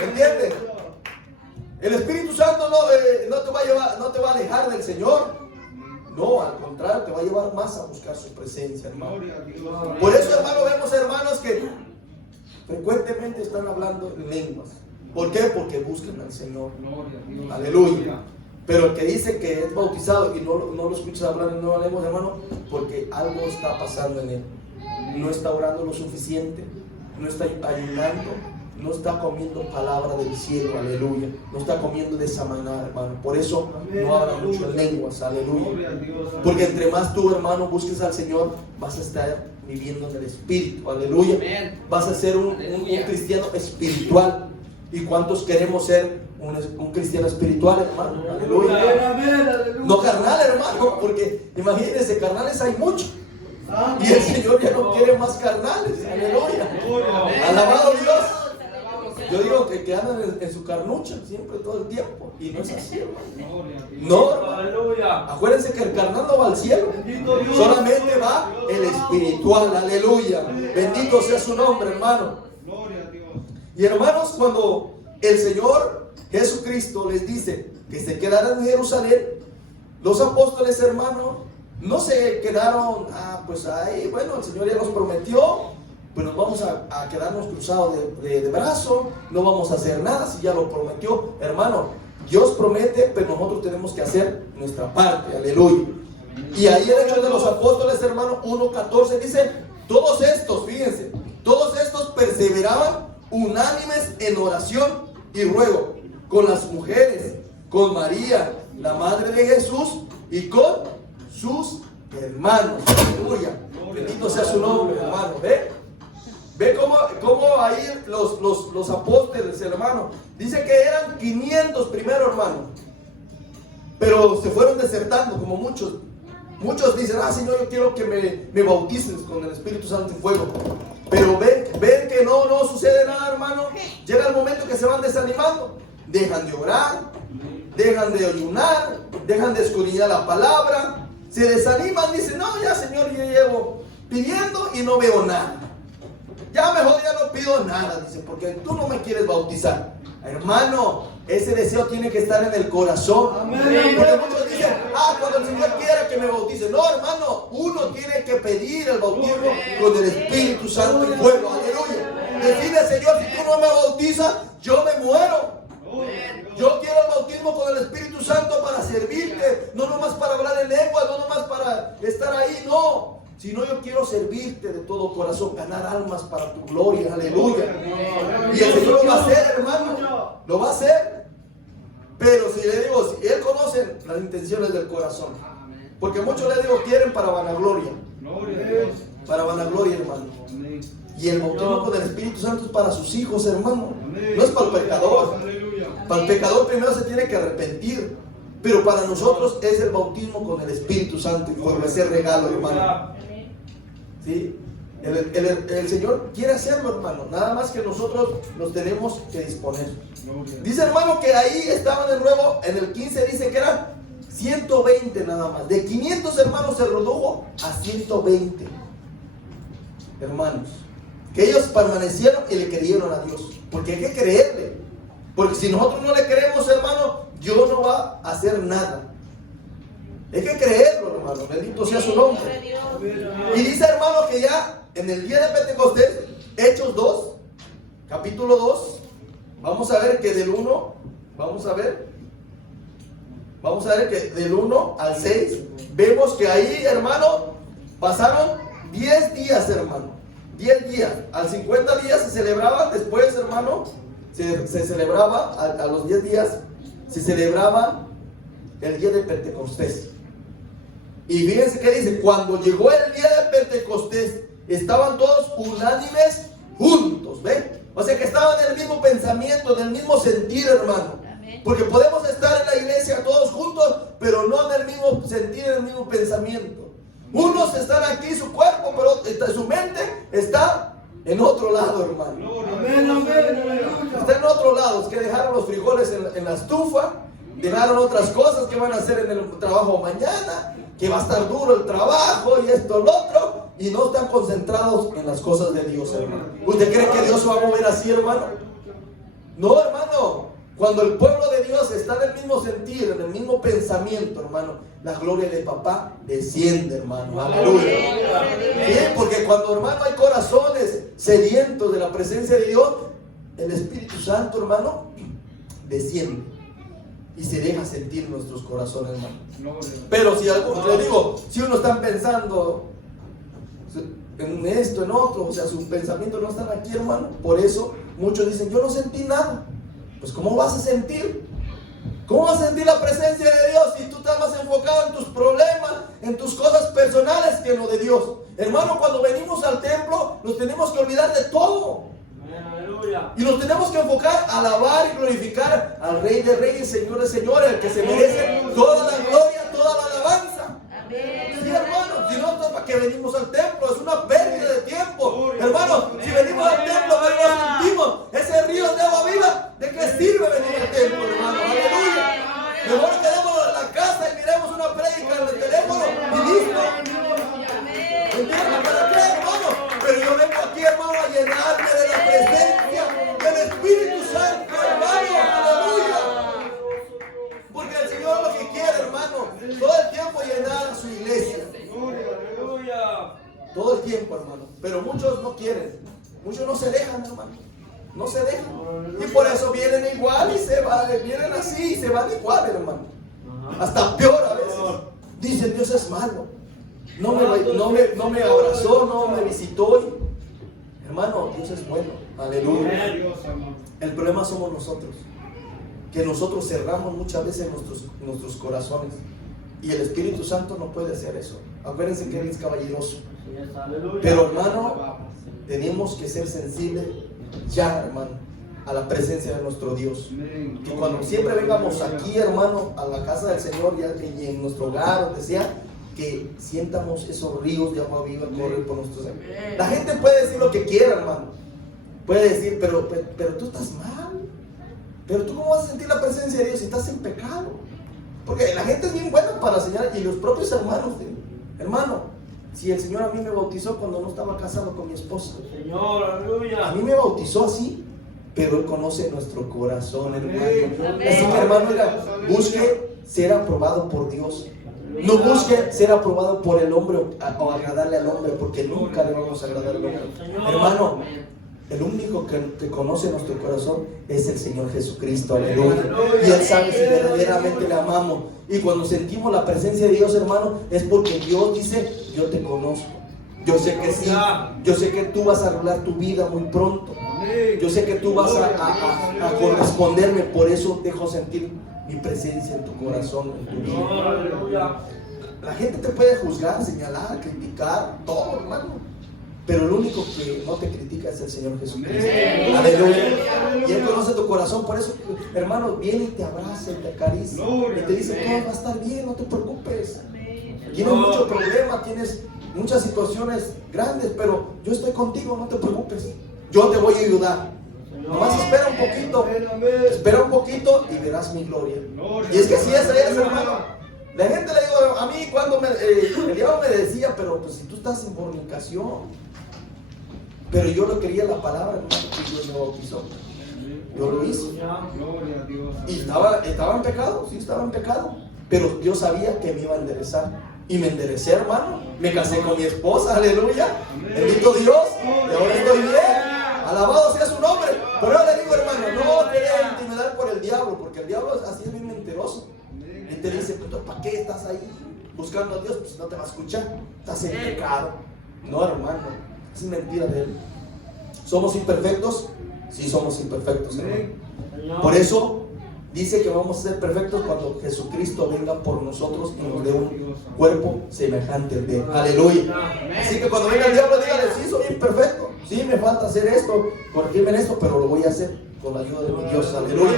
¿Entiendes? El Espíritu Santo no te va a llevar, no te va a alejar del Señor. No, al contrario, te va a llevar más a buscar su presencia, hermano. Por eso, hermano, vemos hermanos que frecuentemente están hablando en lenguas. ¿Por qué? Porque buscan al Señor. Aleluya. Pero el que dice que es bautizado y no lo escuchas hablar en nueva lengua, hermano, porque algo está pasando en él. No está orando lo suficiente, no está ayunando, no está comiendo palabra del cielo, aleluya. No está comiendo de esa manera, hermano. Por eso no habla mucho en lenguas, aleluya. Porque entre más tú, hermano, busques al Señor, vas a estar viviendo en el Espíritu, aleluya. Vas a ser un cristiano espiritual. ¿Y cuántos queremos ser un cristiano espiritual, hermano? Aleluya. No carnal, hermano, porque imagínense, carnales hay muchos. Y el Señor ya no quiere más carnales. Aleluya. Alabado Dios. Yo digo que andan en su carnucha siempre, todo el tiempo. Y no es así, hermano. No, hermano. Acuérdense que el carnal no va al cielo. Solamente va el espiritual. Aleluya. Bendito sea su nombre, hermano. Y hermanos, cuando el Señor Jesucristo les dice que se quedaran en Jerusalén, los apóstoles, hermanos, no se quedaron, pues ahí, bueno, el Señor ya nos prometió, pues nos vamos a quedarnos cruzados de brazo, no vamos a hacer nada si ya lo prometió. Hermano, Dios promete, pero nosotros tenemos que hacer nuestra parte, aleluya. Y ahí en Hechos de los Apóstoles, hermano, 1:14 dice, todos estos, fíjense, todos estos perseveraban unánimes en oración y ruego con las mujeres, con María, la madre de Jesús, y con sus hermanos. Aleluya. Bendito sea su nombre, hermano. Ve cómo ahí los apóstoles, hermano, dice que eran 500 primero, hermano, pero se fueron desertando como muchos. Muchos dicen, Señor, yo quiero que me bautices con el Espíritu Santo y fuego. Pero ven que no sucede nada, hermano. Llega el momento que se van desanimando. Dejan de orar, dejan de ayunar, dejan de escudriñar la palabra. Se desaniman, dicen, no, ya Señor, yo llevo pidiendo y no veo nada. Ya mejor ya no pido nada, dice, porque tú no me quieres bautizar. Hermano, ese deseo tiene que estar en el corazón. Amén. Porque muchos dicen, cuando el Señor quiera que me bautice. No, hermano, uno tiene que pedir el bautismo con el Espíritu Santo y fuego. Aleluya. Decirle, Señor, si tú no me bautizas, yo me muero. Yo quiero el bautismo con el Espíritu Santo para servirte, no nomás para hablar en lengua, no nomás para estar ahí, no. Sino yo quiero servirte de todo corazón, ganar almas para tu gloria, aleluya. Y el Señor lo va a hacer, hermano, lo va a hacer. Pero si le digo, si Él conoce las intenciones del corazón, porque muchos le digo quieren para vanagloria, para vanagloria, hermano. Y el bautismo con el Espíritu Santo es para sus hijos, hermano, no es para el pecador. Para el pecador primero se tiene que arrepentir, pero para nosotros es el bautismo con el Espíritu Santo y por ese regalo, hermano. ¿Sí? El Señor quiere hacerlo, hermano. Nada más que nosotros nos tenemos que disponer. Dice, hermano, que ahí estaban de nuevo. En el 15 dice que eran 120 nada más. De 500 hermanos se redujo a 120 hermanos. Que ellos permanecieron y le creyeron a Dios. Porque hay que creerle. Porque si nosotros no le creemos, hermano, Dios no va a hacer nada. Hay que creerlo, hermano. Bendito sea su nombre. Y dice, hermano, que ya en el día de Pentecostés, Hechos 2, capítulo 2, vamos a ver que del 1, vamos a ver que del 1 al 6, vemos que ahí, hermano, pasaron 10 días, hermano. 10 días. Al 50 días se celebraban, después, hermano, se celebraba, a los 10 días, se celebraba el día de Pentecostés. Y fíjense que dice, cuando llegó el día de Pentecostés, estaban todos unánimes juntos, ¿ve? O sea que estaban en el mismo pensamiento, en el mismo sentir, hermano. Porque podemos estar en la iglesia todos juntos, pero no en el mismo sentir, en el mismo pensamiento. Unos están aquí, su cuerpo, pero su mente está en otro lado, hermano. Amén, amén. Está en otro lado. Es que dejaron los frijoles en la estufa, dejaron otras cosas que van a hacer en el trabajo mañana, que va a estar duro el trabajo y esto, lo otro, y no están concentrados en las cosas de Dios, hermano. ¿Usted cree que Dios se va a mover así, hermano? No, hermano. Cuando el pueblo de Dios está en el mismo sentir, en el mismo pensamiento, hermano, la gloria de papá desciende, hermano. Aleluya. Sí, porque cuando, hermano, hay corazones sedientos de la presencia de Dios, el Espíritu Santo, hermano, desciende y se deja sentir en nuestros corazones, hermano. Pero si algo, le digo, si uno está pensando en esto, en otro, o sea, sus pensamientos no están aquí, hermano. Por eso muchos dicen, yo no sentí nada. Pues ¿cómo vas a sentir? ¿Cómo vas a sentir la presencia de Dios si tú estás más enfocado en tus problemas, en tus cosas personales que en lo de Dios? Hermano, cuando venimos al templo nos tenemos que olvidar de todo. Aleluya. Y nos tenemos que enfocar a alabar y glorificar al Rey de Reyes, Señor de Señores, el que se merece toda la gloria, toda la alabanza. Sí, hermano, si no, ¿para qué venimos al templo? Es una pérdida de tiempo. Hermano, si venimos al templo, pero no sentimos ese río de agua viva, ¿de qué sirve venir al templo, hermano? Aleluya. Mejor quedémonos en la casa y miremos una prédica en el teléfono y listo. ¿Entiendes? ¿Para qué, hermano? Pero yo vengo aquí, hermano, a llenarme de la presencia del Espíritu Santo, hermano. Aleluya. Porque el Señor lo que quiere, hermano, todo el tiempo llenar a su iglesia. Todo el tiempo, hermano. Pero muchos no quieren. Muchos no se dejan, hermano. No se dejan. Y por eso vienen igual y se van. Vienen así y se van igual, hermano. Hasta peor a veces. Dicen, Dios es malo. No me abrazó, no me visitó. Hermano, Dios es bueno. Aleluya. El problema somos nosotros. Que nosotros cerramos muchas veces nuestros corazones. Y el Espíritu Santo no puede hacer eso. Acuérdense que Él es caballeroso. Pero, hermano, tenemos que ser sensibles ya, hermano, a la presencia de nuestro Dios. Que cuando siempre vengamos aquí, hermano, a la casa del Señor y en nuestro hogar, donde sea, que sientamos esos ríos de agua viva correr por nuestros. La gente puede decir lo que quiera, hermano. Puede decir, pero tú estás mal. Pero tú, ¿cómo vas a sentir la presencia de Dios si estás en pecado? Porque la gente es bien buena para enseñar, y los propios hermanos, hermano, si el Señor a mí me bautizó cuando no estaba casado con mi esposa, Señor, aleluya. A mí me bautizó así, pero Él conoce nuestro corazón, hermano. Así que, hermano, busque ser aprobado por Dios. No busque ser aprobado por el hombre o agradarle al hombre, porque nunca le vamos a agradar al hombre. Hermano, el único que conoce nuestro corazón es el Señor Jesucristo, aleluya. Y Él sabe si verdaderamente le amamos. Y cuando sentimos la presencia de Dios, hermano, es porque Dios dice, yo te conozco. Yo sé que sí, yo sé que tú vas a arreglar tu vida muy pronto. Yo sé que tú vas a corresponderme, por eso dejo sentir mi presencia en tu corazón, en tu vida. La gente te puede juzgar, señalar, criticar, todo, hermano. Pero el único que no te critica es el Señor Jesucristo. Aleluya. Y Él conoce tu corazón. Por eso, hermano, viene y te abraza y te acaricia. Y te dice, todo va a estar bien, no te preocupes. Tienes mucho problema, tienes muchas situaciones grandes, pero yo estoy contigo, no te preocupes. Yo te voy a ayudar. Nomás espera un poquito. Espera un poquito y verás mi gloria. Y es que así es, hermano. La gente le digo, a mí cuando el diablo me decía, pero pues si tú estás en fornicación. Pero yo lo quería la palabra, hermano, que Dios me bautizó. Yo lo hice. Y estaba en pecado, sí, estaba en pecado. Pero Dios sabía que me iba a enderezar. Y me enderecé, hermano. Me casé con mi esposa, aleluya. Bendito Dios. Y ahora estoy bien. Alabado sea su nombre. Pero yo le digo, hermano, no te dejes intimidar por el diablo, porque el diablo así es bien mentiroso. Y te dice, ¿para qué estás ahí buscando a Dios? Pues no te va a escuchar. Estás en pecado. No, hermano. Es mentira de Él. ¿Somos imperfectos? Sí, somos imperfectos, hermano. Por eso, Dice que vamos a ser perfectos cuando Jesucristo venga por nosotros y nos dé un cuerpo semejante al de Él. Aleluya. Así que cuando venga el diablo, dígale: sí, soy imperfecto, sí, me falta hacer esto, corregirme en esto, pero lo voy a hacer con la ayuda de mi Dios. Aleluya.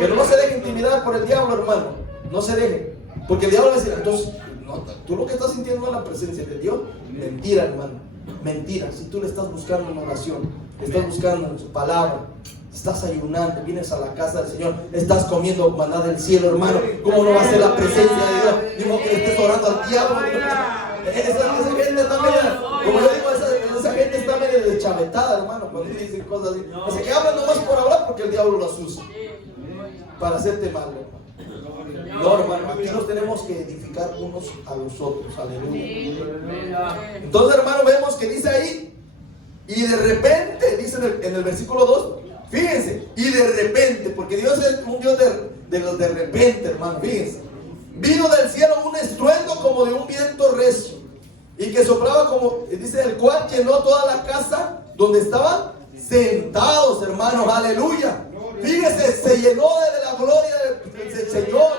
Pero no se deje intimidar por el diablo, hermano. No se deje. Porque el diablo va a decir: entonces, no, tú lo que estás sintiendo es la presencia de Dios. Mentira, hermano. Mentira. Si tú le estás buscando en oración, le estás buscando en su palabra, estás ayunando, vienes a la casa del Señor, estás comiendo maná del cielo, hermano, ¿cómo no va a ser la presencia de Dios? Digo que le estés orando al diablo. Esa gente está media, como yo digo, esa gente está medio deschavetada, hermano, cuando dicen cosas así. O sea, que hablan nomás por hablar porque el diablo los usa para hacerte mal, hermano. No, hermano, aquí nos tenemos que edificar unos a los otros. Aleluya. Entonces, hermano, vemos que dice ahí, y de repente, dice en el versículo 2, fíjense, y de repente, porque Dios es un Dios de los de repente, hermano, fíjense. Vino del cielo un estruendo como de un viento recio, y que soplaba como, dice, el cual llenó toda la casa donde estaban sentados, hermanos, aleluya. Fíjense, se llenó de la gloria del Señor,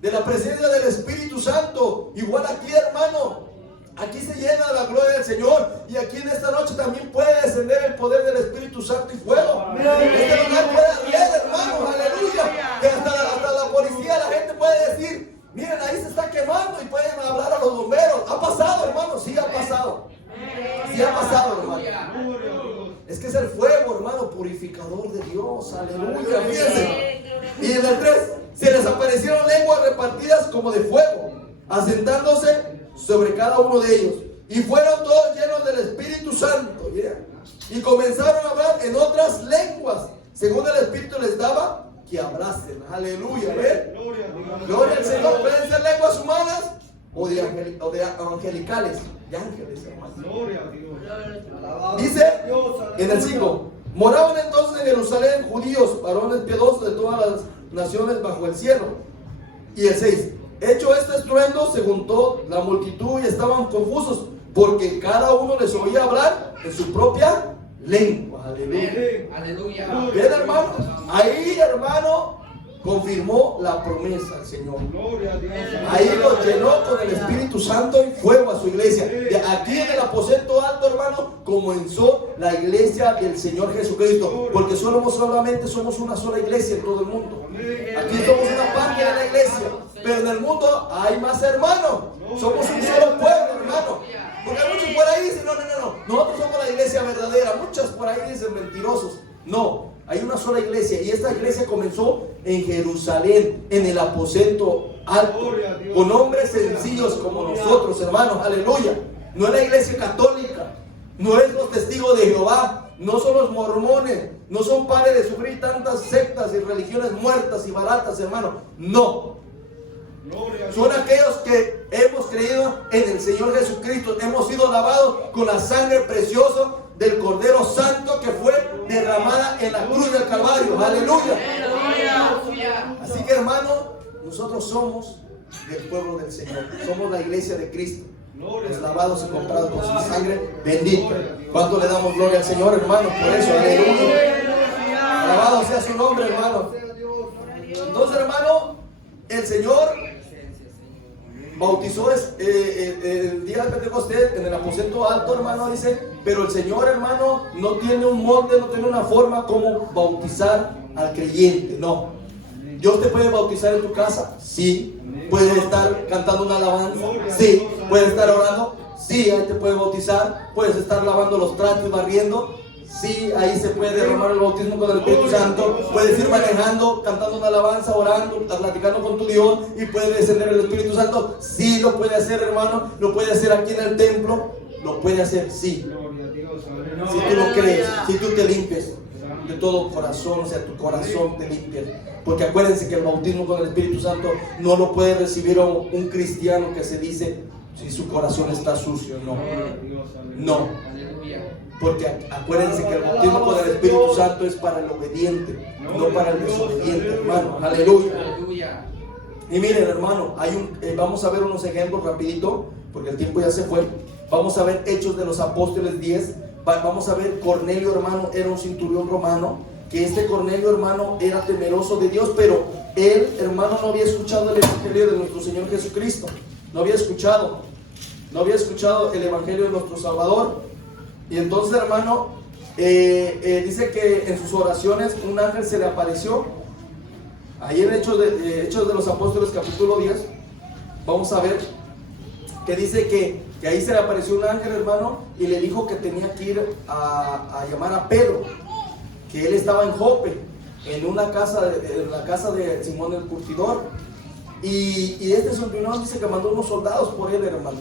de la presencia del Espíritu Santo. Igual aquí, hermano, aquí se llena la gloria del Señor. Y aquí en esta noche también puede descender el poder del Espíritu Santo y fuego. Este lugar puede arder, hermanos, aleluya. Que hasta la policía, la gente puede decir: miren, ahí se está quemando, y pueden hablar a los bomberos. Ha pasado, hermano, sí ha pasado. Sí ha pasado, hermano. Es que es el fuego, hermano, purificador de Dios. Aleluya, fíjense. Y en el 3, se les aparecieron lenguas repartidas como de fuego, asentándose sobre cada uno de ellos. Y fueron todos llenos del Espíritu Santo. Yeah. Y comenzaron a hablar en otras lenguas, según el Espíritu les daba que hablasen. Aleluya, ¿ven? Gloria al Señor. Pueden ser lenguas humanas o de angelicales, de ángeles, hermano. Dice en el 5: moraban entonces en Jerusalén judíos, varones piadosos de todas las naciones bajo el cielo. Y el 6: hecho este estruendo, se juntó la multitud y estaban confusos, porque cada uno les oía hablar en su propia lengua. Aleluya. Aleluya. Bien, hermano, ahí, hermano, confirmó la promesa del Señor. Ahí los llenó con el Espíritu Santo y fuego a su iglesia. Y aquí en el aposento alto, hermano, comenzó la iglesia del Señor Jesucristo. Porque solamente somos una sola iglesia en todo el mundo. Aquí somos una parte de la iglesia, pero en el mundo hay más hermanos. Somos un solo pueblo, hermano. Porque hay muchos por ahí dicen: no, nosotros somos la iglesia verdadera. Muchos por ahí dicen mentirosos. No, hay una sola iglesia, y esta iglesia comenzó en Jerusalén, en el aposento alto, con hombres sencillos como nosotros, hermanos, aleluya. No es la iglesia católica, no es los testigos de Jehová, no son los mormones, no son padres de sufrir tantas sectas y religiones muertas y baratas, hermano. No, son aquellos que hemos creído en el Señor Jesucristo, hemos sido lavados con la sangre preciosa del Cordero Santo que fue derramada en la cruz del Calvario. Aleluya. Así que, hermano, nosotros somos del pueblo del Señor, somos la iglesia de Cristo, los lavados y comprados con su sangre bendita. ¿Cuánto le damos gloria al Señor, hermano? Por eso, aleluya. Alabado sea su nombre, hermano. Entonces, hermano, el Señor bautizó el día de Pentecostés en el aposento alto, hermano, dice. Pero el Señor, hermano, no tiene un molde, no tiene una forma como bautizar al creyente. No. Dios te puede bautizar en tu casa, sí. Puedes estar cantando una alabanza, sí. Puedes estar orando, sí. Ahí te puede bautizar. Puedes estar lavando los trastos, barriendo, sí. Ahí se puede derramar el bautismo con el Espíritu Santo. Puedes ir manejando, cantando una alabanza, orando, platicando con tu Dios, y puede descender el Espíritu Santo. Sí, lo puede hacer, hermano. Lo puede hacer aquí en el templo. Lo puede hacer, sí. Si tú lo crees, si tú te limpias de todo corazón, o sea, tu corazón te limpia. Porque acuérdense que el bautismo con el Espíritu Santo no lo puede recibir un cristiano que se dice si su corazón está sucio. No. Porque acuérdense que el bautismo con el Espíritu Santo es para el obediente, no para el desobediente, hermano. Aleluya. Y miren, hermano, vamos a ver unos ejemplos rapidito, porque el tiempo ya se fue. Vamos a ver Hechos de los Apóstoles 10. Vamos a ver, Cornelio, hermano, era un centurión romano que este Cornelio, hermano, era temeroso de Dios, pero él, hermano, no había escuchado el evangelio de nuestro Señor Jesucristo. No había escuchado el evangelio de nuestro Salvador. Y entonces, hermano, dice que en sus oraciones un ángel se le apareció. Ahí en Hechos de los Apóstoles, capítulo 10, vamos a ver que dice que ahí se le apareció un ángel, hermano, y le dijo que tenía que ir a llamar a Pedro, que él estaba en Jope, en la casa de Simón el Curtidor. Y este centurión dice que mandó unos soldados por él, hermano.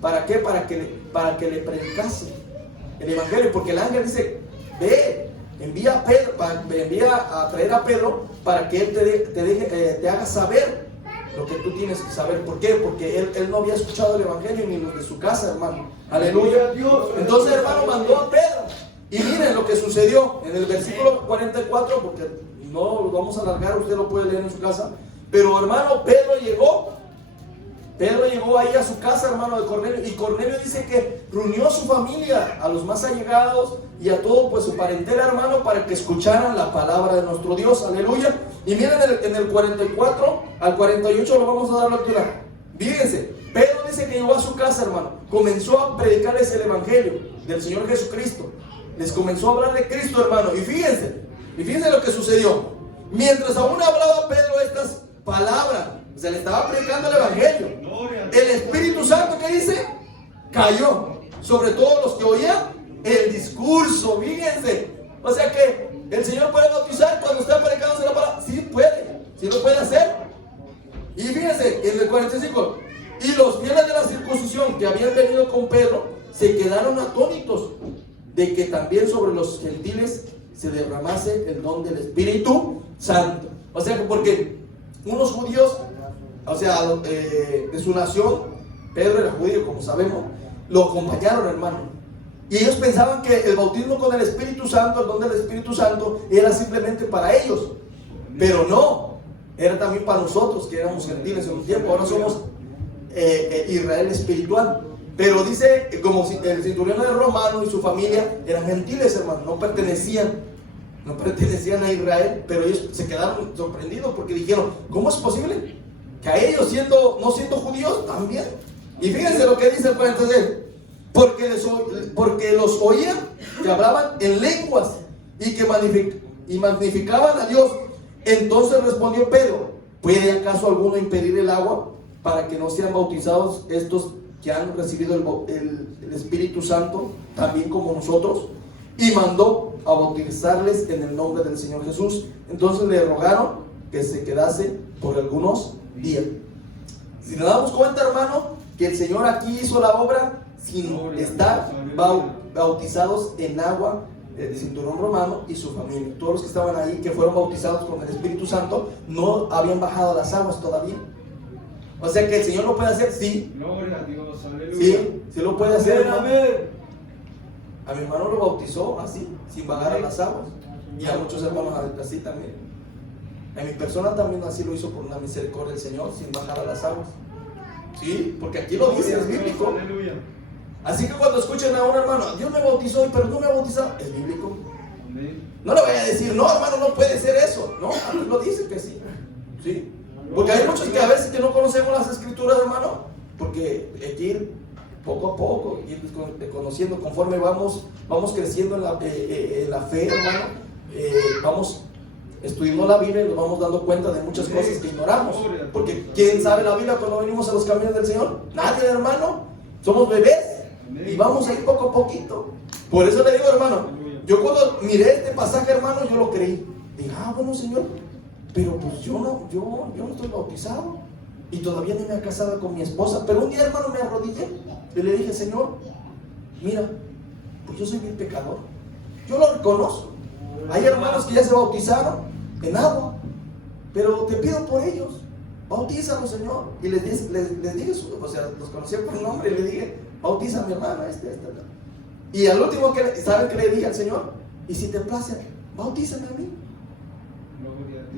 ¿Para qué? Para que le predicase el evangelio, porque el ángel dice: ve, envía a traer a Pedro para que él te haga saber lo que tú tienes que saber. ¿Por qué? Porque él no había escuchado el evangelio ni los de su casa, hermano. Aleluya. Entonces, hermano, mandó a Pedro. Y miren lo que sucedió en el versículo 44, porque no lo vamos a alargar, usted lo puede leer en su casa. Pero, hermano, Pedro llegó ahí a su casa, hermano, de Cornelio. Y Cornelio dice que reunió a su familia, a los más allegados y a todo, pues, su parentela, hermano, para que escucharan la palabra de nuestro Dios. Aleluya. Y miren en el 44 al 48 lo vamos a dar lectura. Fíjense, Pedro dice que llegó a su casa, hermano. Comenzó a predicarles el evangelio del Señor Jesucristo. Les comenzó a hablar de Cristo, hermano. Y fíjense lo que sucedió. Mientras aún hablaba Pedro estas palabras, se le estaba predicando el evangelio, el Espíritu Santo, ¿qué dice? Cayó sobre todos los que oían el discurso. Fíjense, o sea que el Señor puede bautizar cuando está predicándose la palabra. Sí puede, sí lo puede hacer. Y fíjense, en el 45, y los fieles de la circuncisión que habían venido con Pedro se quedaron atónitos de que también sobre los gentiles se derramase el don del Espíritu Santo. O sea que porque unos judíos, o sea, de su nación, Pedro era judío, como sabemos, lo acompañaron, hermano. Y ellos pensaban que el bautismo con el Espíritu Santo, el don del Espíritu Santo, era simplemente para ellos. Pero no, era también para nosotros, que éramos gentiles en un tiempo. Ahora somos Israel espiritual. Pero dice, como si el centurión era romano y su familia eran gentiles, hermano, no pertenecían a Israel, pero ellos se quedaron sorprendidos porque dijeron: ¿cómo es posible que a ellos, no siendo judíos, también? Y fíjense lo que dice el 46: porque los oían que hablaban en lenguas y que magnificaban a Dios. Entonces respondió Pedro: ¿puede acaso alguno impedir el agua para que no sean bautizados estos que han recibido el Espíritu Santo también como nosotros? Y mandó a bautizarles en el nombre del Señor Jesús. Entonces le rogaron que se quedase por algunos días. Si nos damos cuenta, hermano, que el Señor aquí hizo la obra sin estar bautizados en agua, el cinturón romano y su familia. Todos los que estaban ahí, que fueron bautizados con el Espíritu Santo, no habían bajado a las aguas todavía. O sea que el Señor lo puede hacer, sí. Gloria a Dios, aleluya. Sí lo puede hacer, hermano. Amén. A mi hermano lo bautizó así, sin bajar a las aguas. Y a muchos hermanos así también. A mi persona también así lo hizo por una misericordia del Señor, sin bajar a las aguas. Sí, porque aquí lo dice, es bíblico. Aleluya. Así que cuando escuchen a un hermano: Dios me bautizó, pero no me ha bautizado, es bíblico. Amén. No le vaya a decir: no, hermano, no puede ser eso. No, aquí lo dice que sí. Sí. Porque hay muchos que a veces que no conocemos las escrituras, hermano, porque hay que ir poco a poco, ir conociendo conforme vamos creciendo en la fe, hermano. Vamos estudiando la Biblia y nos vamos dando cuenta de muchas cosas que ignoramos. Porque ¿quién sabe la Biblia cuando venimos a los caminos del Señor? Nadie, hermano. Somos bebés y vamos a ir poco a poquito. Por eso le digo, hermano, yo cuando miré este pasaje, hermano, yo lo creí. Dije: bueno, Señor, pero pues yo no estoy bautizado y todavía ni me he casado con mi esposa. Pero un día, hermano, me arrodillé y le dije: Señor, mira, pues yo soy bien pecador, yo lo reconozco. Hay hermanos que ya se bautizaron en agua, pero te pido por ellos, bautízalos, Señor. Y les dije, o sea, los conocía por nombre y le dije: bautiza a mi hermana, Y al último, ¿saben qué le dije al Señor? Y si te place, bautízame a mí.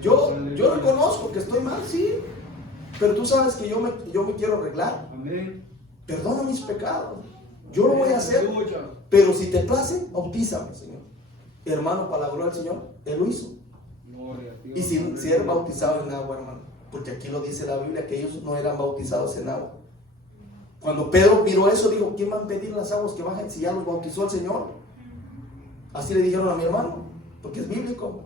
Yo reconozco que estoy mal, sí, pero tú sabes que yo me quiero arreglar. Amén. Perdona mis pecados, yo lo voy a hacer, pero si te place, bautízame, Señor. Hermano, para la gloria del Señor, Él lo hizo. Gloria a Dios. Y si eres bautizado en agua, hermano, porque aquí lo dice la Biblia que ellos no eran bautizados en agua. Cuando Pedro miró eso, dijo: ¿quién va a pedir las aguas que bajen si ya los bautizó el Señor? Así le dijeron a mi hermano, porque es bíblico.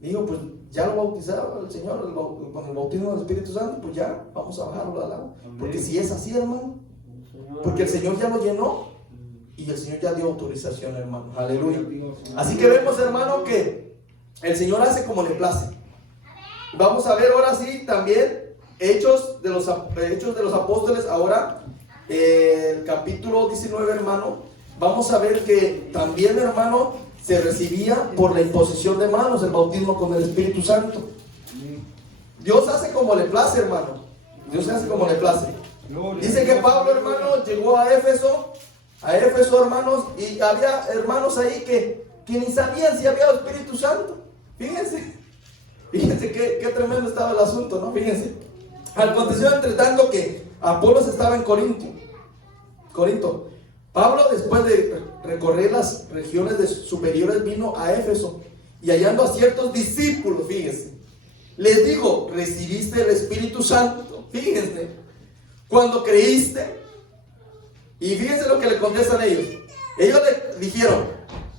Dijo: pues ya lo bautizaron el Señor con el bautismo del Espíritu Santo, pues ya vamos a bajarlo al agua. Porque si es así, hermano, porque el Señor ya lo llenó y el Señor ya dio autorización, hermano. Aleluya. Así que vemos, hermano, que el Señor hace como le place. Vamos a ver ahora sí también Hechos de los Apóstoles, ahora el capítulo 19, hermano. Vamos a ver que también, hermano, se recibía por la imposición de manos el bautismo con el Espíritu Santo. Dios hace como le place, hermano. Dios hace como le place. Dice que Pablo, hermano, llegó a Éfeso, hermanos, y había hermanos ahí que ni sabían si había Espíritu Santo. Fíjense qué tremendo estaba el asunto, ¿no? Fíjense. Aconteció entre tanto que Apolos estaba en Corinto. Pablo, después de recorrer las regiones superiores, vino a Éfeso y hallando a ciertos discípulos, fíjense, les dijo: ¿recibiste el Espíritu Santo? Fíjense, cuando creíste. Y fíjense lo que le contestan ellos. Ellos le dijeron: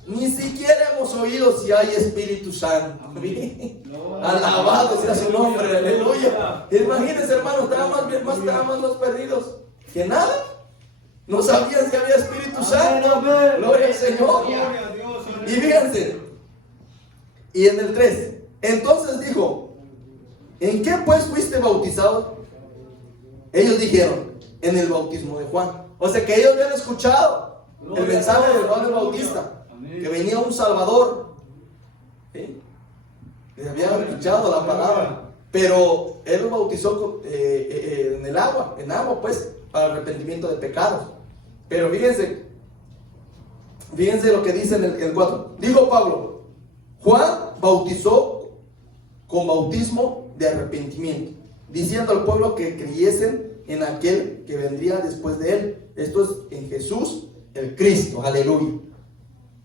ni siquiera hemos oído si hay Espíritu Santo. Alabado sea su nombre, aleluya. Imagínense, hermano, estaban más perdidos que nada. No sabían si había Espíritu Santo. Gloria al Señor. Y fíjense, y en el 3, entonces dijo: ¿en qué pues fuiste bautizado? Ellos dijeron: en el bautismo de Juan. O sea que ellos habían escuchado el mensaje de Juan el Bautista, que venía un Salvador, ¿sí? Les habían escuchado la palabra, pero él los bautizó en agua, pues, para arrepentimiento de pecados. Pero fíjense lo que dice en el 4. Dijo Pablo: Juan bautizó con bautismo de arrepentimiento, diciendo al pueblo que creyesen en aquel que vendría después de él, esto es, en Jesús el Cristo. Aleluya.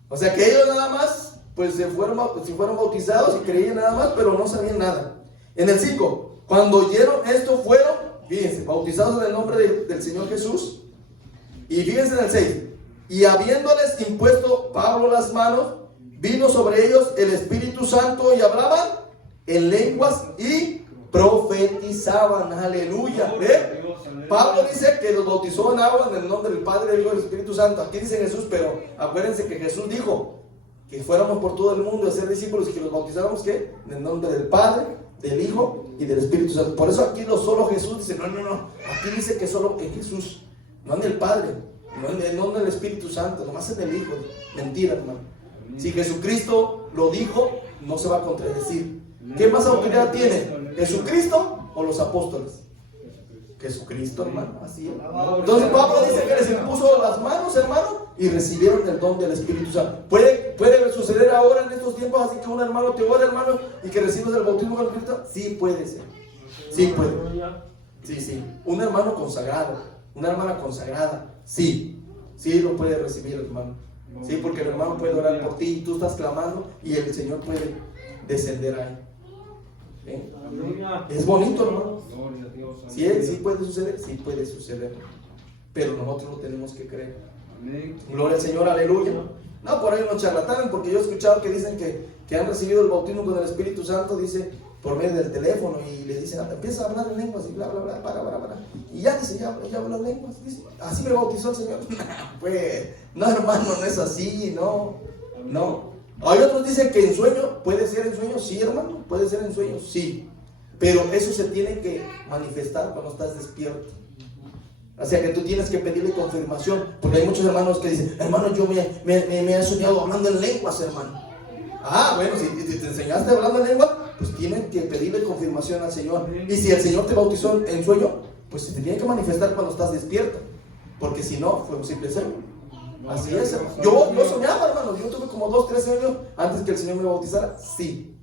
O sea que ellos nada más, pues si fueron bautizados y creían nada más, pero no sabían nada. En el 5, cuando oyeron esto, fueron, fíjense, bautizados en el nombre del Señor Jesús. Y fíjense en el 6, y habiéndoles impuesto Pablo las manos, vino sobre ellos el Espíritu Santo y hablaban en lenguas y profetizaban. Aleluya. ¿Ve? Pablo dice que los bautizó en agua en el nombre del Padre, del Hijo y del Espíritu Santo. Aquí dice Jesús, pero acuérdense que Jesús dijo que fuéramos por todo el mundo a ser discípulos y que los bautizáramos, ¿qué? En el nombre del Padre, del Hijo y del Espíritu Santo. Por eso aquí solo Jesús dice: no. Aquí dice que solo en Jesús, no en el Padre, no en el Espíritu Santo, nomás en el Hijo. Mentira, hermano. Si Jesucristo lo dijo, no se va a contradecir. ¿Qué más autoridad tiene? ¿Jesucristo o los apóstoles? Jesucristo, hermano, así es. Entonces Pablo dice que les impuso las manos, hermano, y recibieron el don del Espíritu Santo. ¿Puede suceder ahora en estos tiempos así que un hermano te ora, hermano, y que recibas el bautismo del Espíritu Santo? Sí puede ser. Sí puede. Sí. Un hermano consagrado, una hermana consagrada, sí lo puede recibir, hermano. Sí, porque el hermano puede orar por ti y tú estás clamando y el Señor puede descender ahí. ¿Eh? Es bonito, hermano. Sí puede suceder, pero nosotros lo tenemos que creer. Gloria al Señor, aleluya. No, por ahí no charlatanes, porque yo he escuchado que dicen que han recibido el bautismo con el Espíritu Santo, dice, por medio del teléfono, y les dicen: empieza a hablar en lenguas y bla, bla, bla, para. Y ya dice, ya habla en lenguas. Dice: así me bautizó el Señor. Pues, no, hermano, no es así, no. Hay otros dicen que en sueño, puede ser en sueño, sí, hermano, puede ser en sueño, sí. Pero eso se tiene que manifestar cuando estás despierto. O sea que tú tienes que pedirle confirmación, porque hay muchos hermanos que dicen: hermano, yo me he soñado hablando en lenguas, hermano. Bueno, si te enseñaste hablando en lenguas, pues tienes que pedirle confirmación al Señor. Y si el Señor te bautizó en sueño, pues se te tiene que manifestar cuando estás despierto, porque si no, fue un simple sueño. Así es, hermano. Yo soñaba, hermano. Yo tuve como 2-3 años antes que el Señor me bautizara, sí.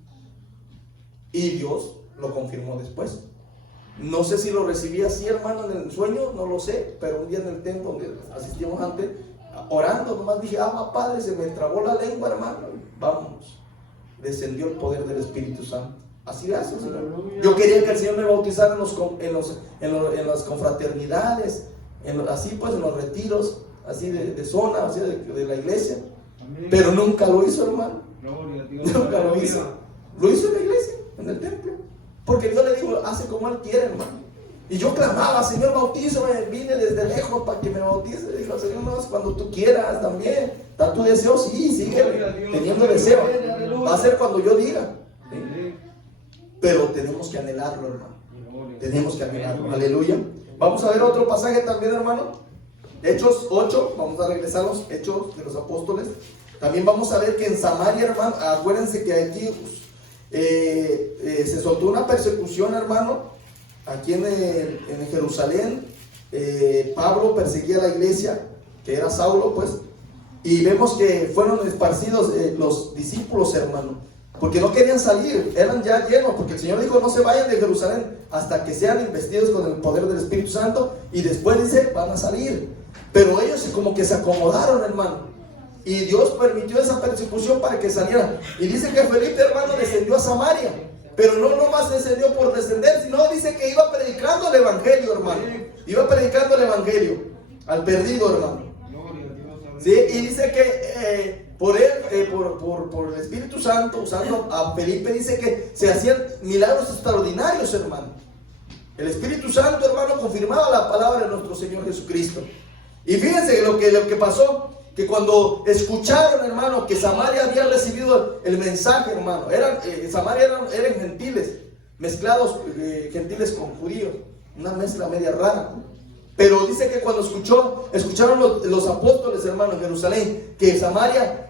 Y Dios lo confirmó después. No sé si lo recibí así, hermano, en el sueño, no lo sé, pero un día en el templo donde asistíamos antes, orando, nomás dije: Padre, se me trabó la lengua, hermano, vámonos. descendió el poder del Espíritu Santo. Así hace el Señor. Yo quería que el Señor me bautizara en las confraternidades, así pues en los retiros, así de zona, así de la iglesia. Pero nunca lo hizo, hermano. Nunca lo hizo. Lo hizo en la iglesia, en el templo. Porque Dios le dijo, hace como Él quiere, hermano. Y yo clamaba, Señor, bautízame, vine desde lejos para que me bautice. Le dijo, Señor, no, es cuando tú quieras también. Da tu deseo, sí, sigue teniendo deseo. Va a ser cuando yo diga. ¿Sí? Pero tenemos que anhelarlo, hermano. Tenemos que anhelarlo. Aleluya. Vamos a ver otro pasaje también, hermano. Hechos 8. Vamos a regresar a los Hechos de los Apóstoles. También vamos a ver que en Samaria, hermano, acuérdense que aquí se soltó una persecución, hermano. Aquí en Jerusalén, Pablo perseguía a la iglesia, que era Saulo, pues. Y vemos que fueron esparcidos los discípulos, hermano, porque no querían salir, eran ya llenos, porque el Señor dijo, no se vayan de Jerusalén hasta que sean investidos con el poder del Espíritu Santo, y después dice, van a salir. Pero ellos como que se acomodaron, hermano, y Dios permitió esa persecución para que salieran. Y dice que Felipe, hermano, descendió a Samaria, pero no nomás descendió por descender, sino dice que iba predicando el Evangelio, hermano. Iba predicando el Evangelio al perdido, hermano. ¿Sí? Y dice que por el Espíritu Santo, usando a Felipe, dice que se hacían milagros extraordinarios, hermano. El Espíritu Santo, hermano, confirmaba la palabra de nuestro Señor Jesucristo. Y fíjense lo que pasó, que cuando escucharon, hermano, que Samaria había recibido el mensaje, hermano, Samaria eran gentiles, mezclados gentiles con judíos, una mezcla media rara. Pero dice que cuando escucharon los apóstoles, hermanos, en Jerusalén, que Samaria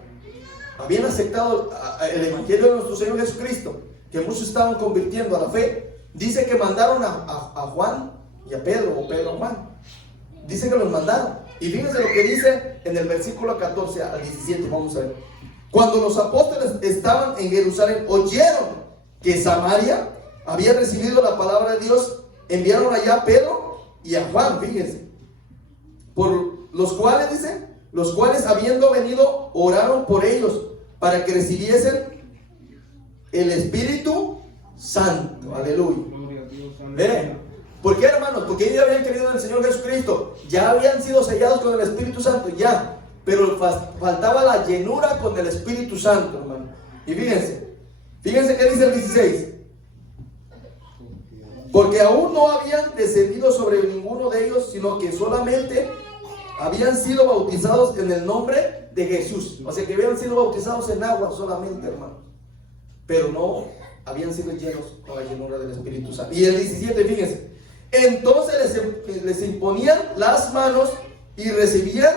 habían aceptado el Evangelio de nuestro Señor Jesucristo, que muchos estaban convirtiendo a la fe, dice que mandaron a Juan y a Pedro, o Pedro a Juan. Dice que los mandaron. Y fíjense lo que dice en el versículo 14 al 17, vamos a ver. Cuando los apóstoles estaban en Jerusalén, oyeron que Samaria había recibido la palabra de Dios, enviaron allá a Pedro y a Juan, fíjense, por los cuales, dice, los cuales habiendo venido, oraron por ellos, para que recibiesen el Espíritu Santo. Aleluya. Miren, ¿por qué, hermanos? Porque ellos habían creído en el Señor Jesucristo, ya habían sido sellados con el Espíritu Santo, ya, pero faltaba la llenura con el Espíritu Santo, hermano. Y fíjense que dice el 16. Porque aún no habían descendido sobre ninguno de ellos, sino que solamente habían sido bautizados en el nombre de Jesús. O sea que habían sido bautizados en agua solamente, hermano, pero no habían sido llenos con la llenura del Espíritu Santo. Y el 17, fíjense, entonces les imponían las manos y recibían,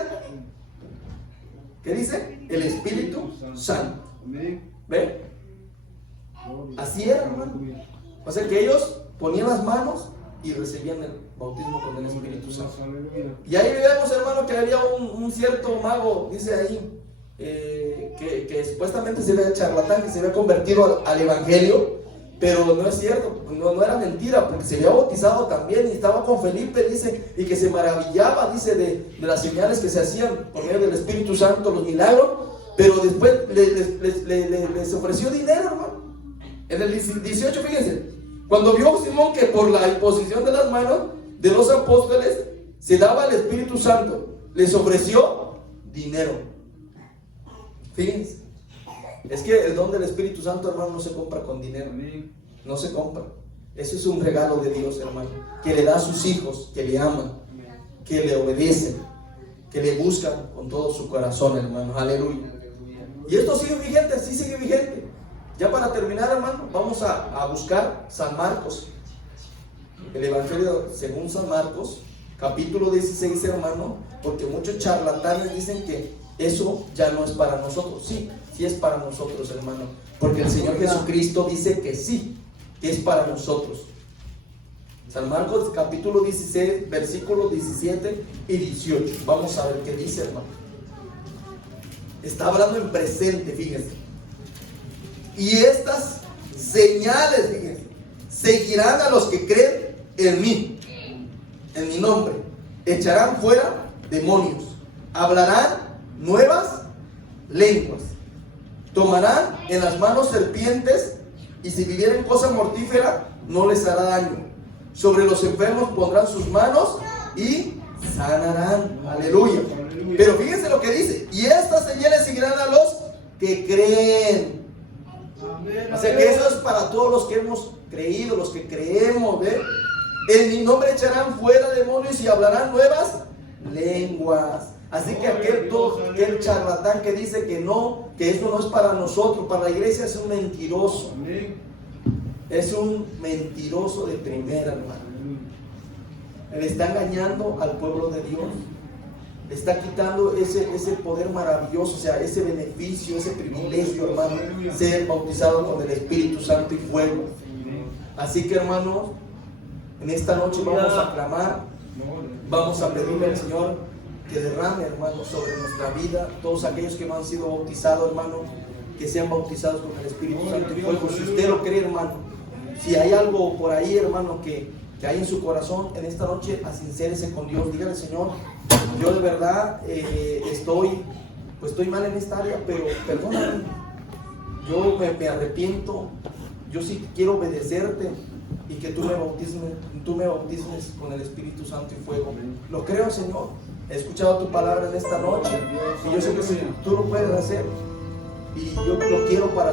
¿qué dice? El Espíritu Santo. ¿Ven? Así era, hermano. O sea que ellos ponían las manos y recibían el bautismo con el Espíritu Santo. Y ahí vemos, hermano, que había un cierto mago, dice ahí, que supuestamente se ve charlatán, que se había convertido al Evangelio, pero no es cierto, no era mentira, porque se había bautizado también y estaba con Felipe, dice, y que se maravillaba, dice, de las señales que se hacían por medio del Espíritu Santo, los milagros, pero después les ofreció dinero, hermano. En el 18, fíjense, cuando vio Simón que por la imposición de las manos de los apóstoles se daba el Espíritu Santo, les ofreció dinero. Fíjense, es que el don del Espíritu Santo, hermano, no se compra con dinero, no se compra. Eso es un regalo de Dios, hermano, que le da a sus hijos, que le aman, que le obedecen, que le buscan con todo su corazón, hermano. Aleluya. Y esto sigue vigente, sí sigue vigente. Ya para terminar, hermano, vamos a buscar San Marcos, el Evangelio según San Marcos, capítulo 16, hermano, porque muchos charlatanes dicen que eso ya no es para nosotros. Sí, sí es para nosotros, hermano, porque el Señor Jesucristo dice que sí, que es para nosotros. San Marcos capítulo 16, versículos 17 y 18. Vamos a ver qué dice, hermano. Está hablando en presente, fíjense. Y estas señales, fíjense, seguirán a los que creen en mí, en mi nombre. Echarán fuera demonios, hablarán nuevas lenguas, Tomarán en las manos serpientes, y si vivieren cosa mortífera, no les hará daño. Sobre los enfermos pondrán sus manos y sanarán. Aleluya. Pero fíjense lo que dice: y estas señales seguirán a los que creen. O sea que eso es para todos los que hemos creído, los que creemos, ¿ve? En mi nombre echarán fuera demonios y hablarán nuevas lenguas. Así que aquel charlatán que dice que no, que eso no es para nosotros, para la iglesia, es un mentiroso. Es un mentiroso de primera, hermano. Le está engañando al pueblo de Dios. Le está quitando ese poder maravilloso, o sea, ese beneficio, ese privilegio, hermano, ser bautizado con el Espíritu Santo y fuego. Así que, hermanos, en esta noche vamos a clamar, vamos a pedirle al Señor que derrame, hermano, sobre nuestra vida, todos aquellos que no han sido bautizados, hermano, que sean bautizados con el Espíritu Santo y fuego. Si usted lo cree, hermano, si hay algo por ahí, hermano, que hay en su corazón, en esta noche, asincérese con Dios. Dígale: Señor, yo de verdad estoy mal en esta área, pero perdóname, yo me arrepiento, yo sí quiero obedecerte, y que tú me bautismes con el Espíritu Santo y fuego. Lo creo, Señor. He escuchado tu palabra en esta noche, y yo sé que tú lo puedes hacer, y yo lo quiero para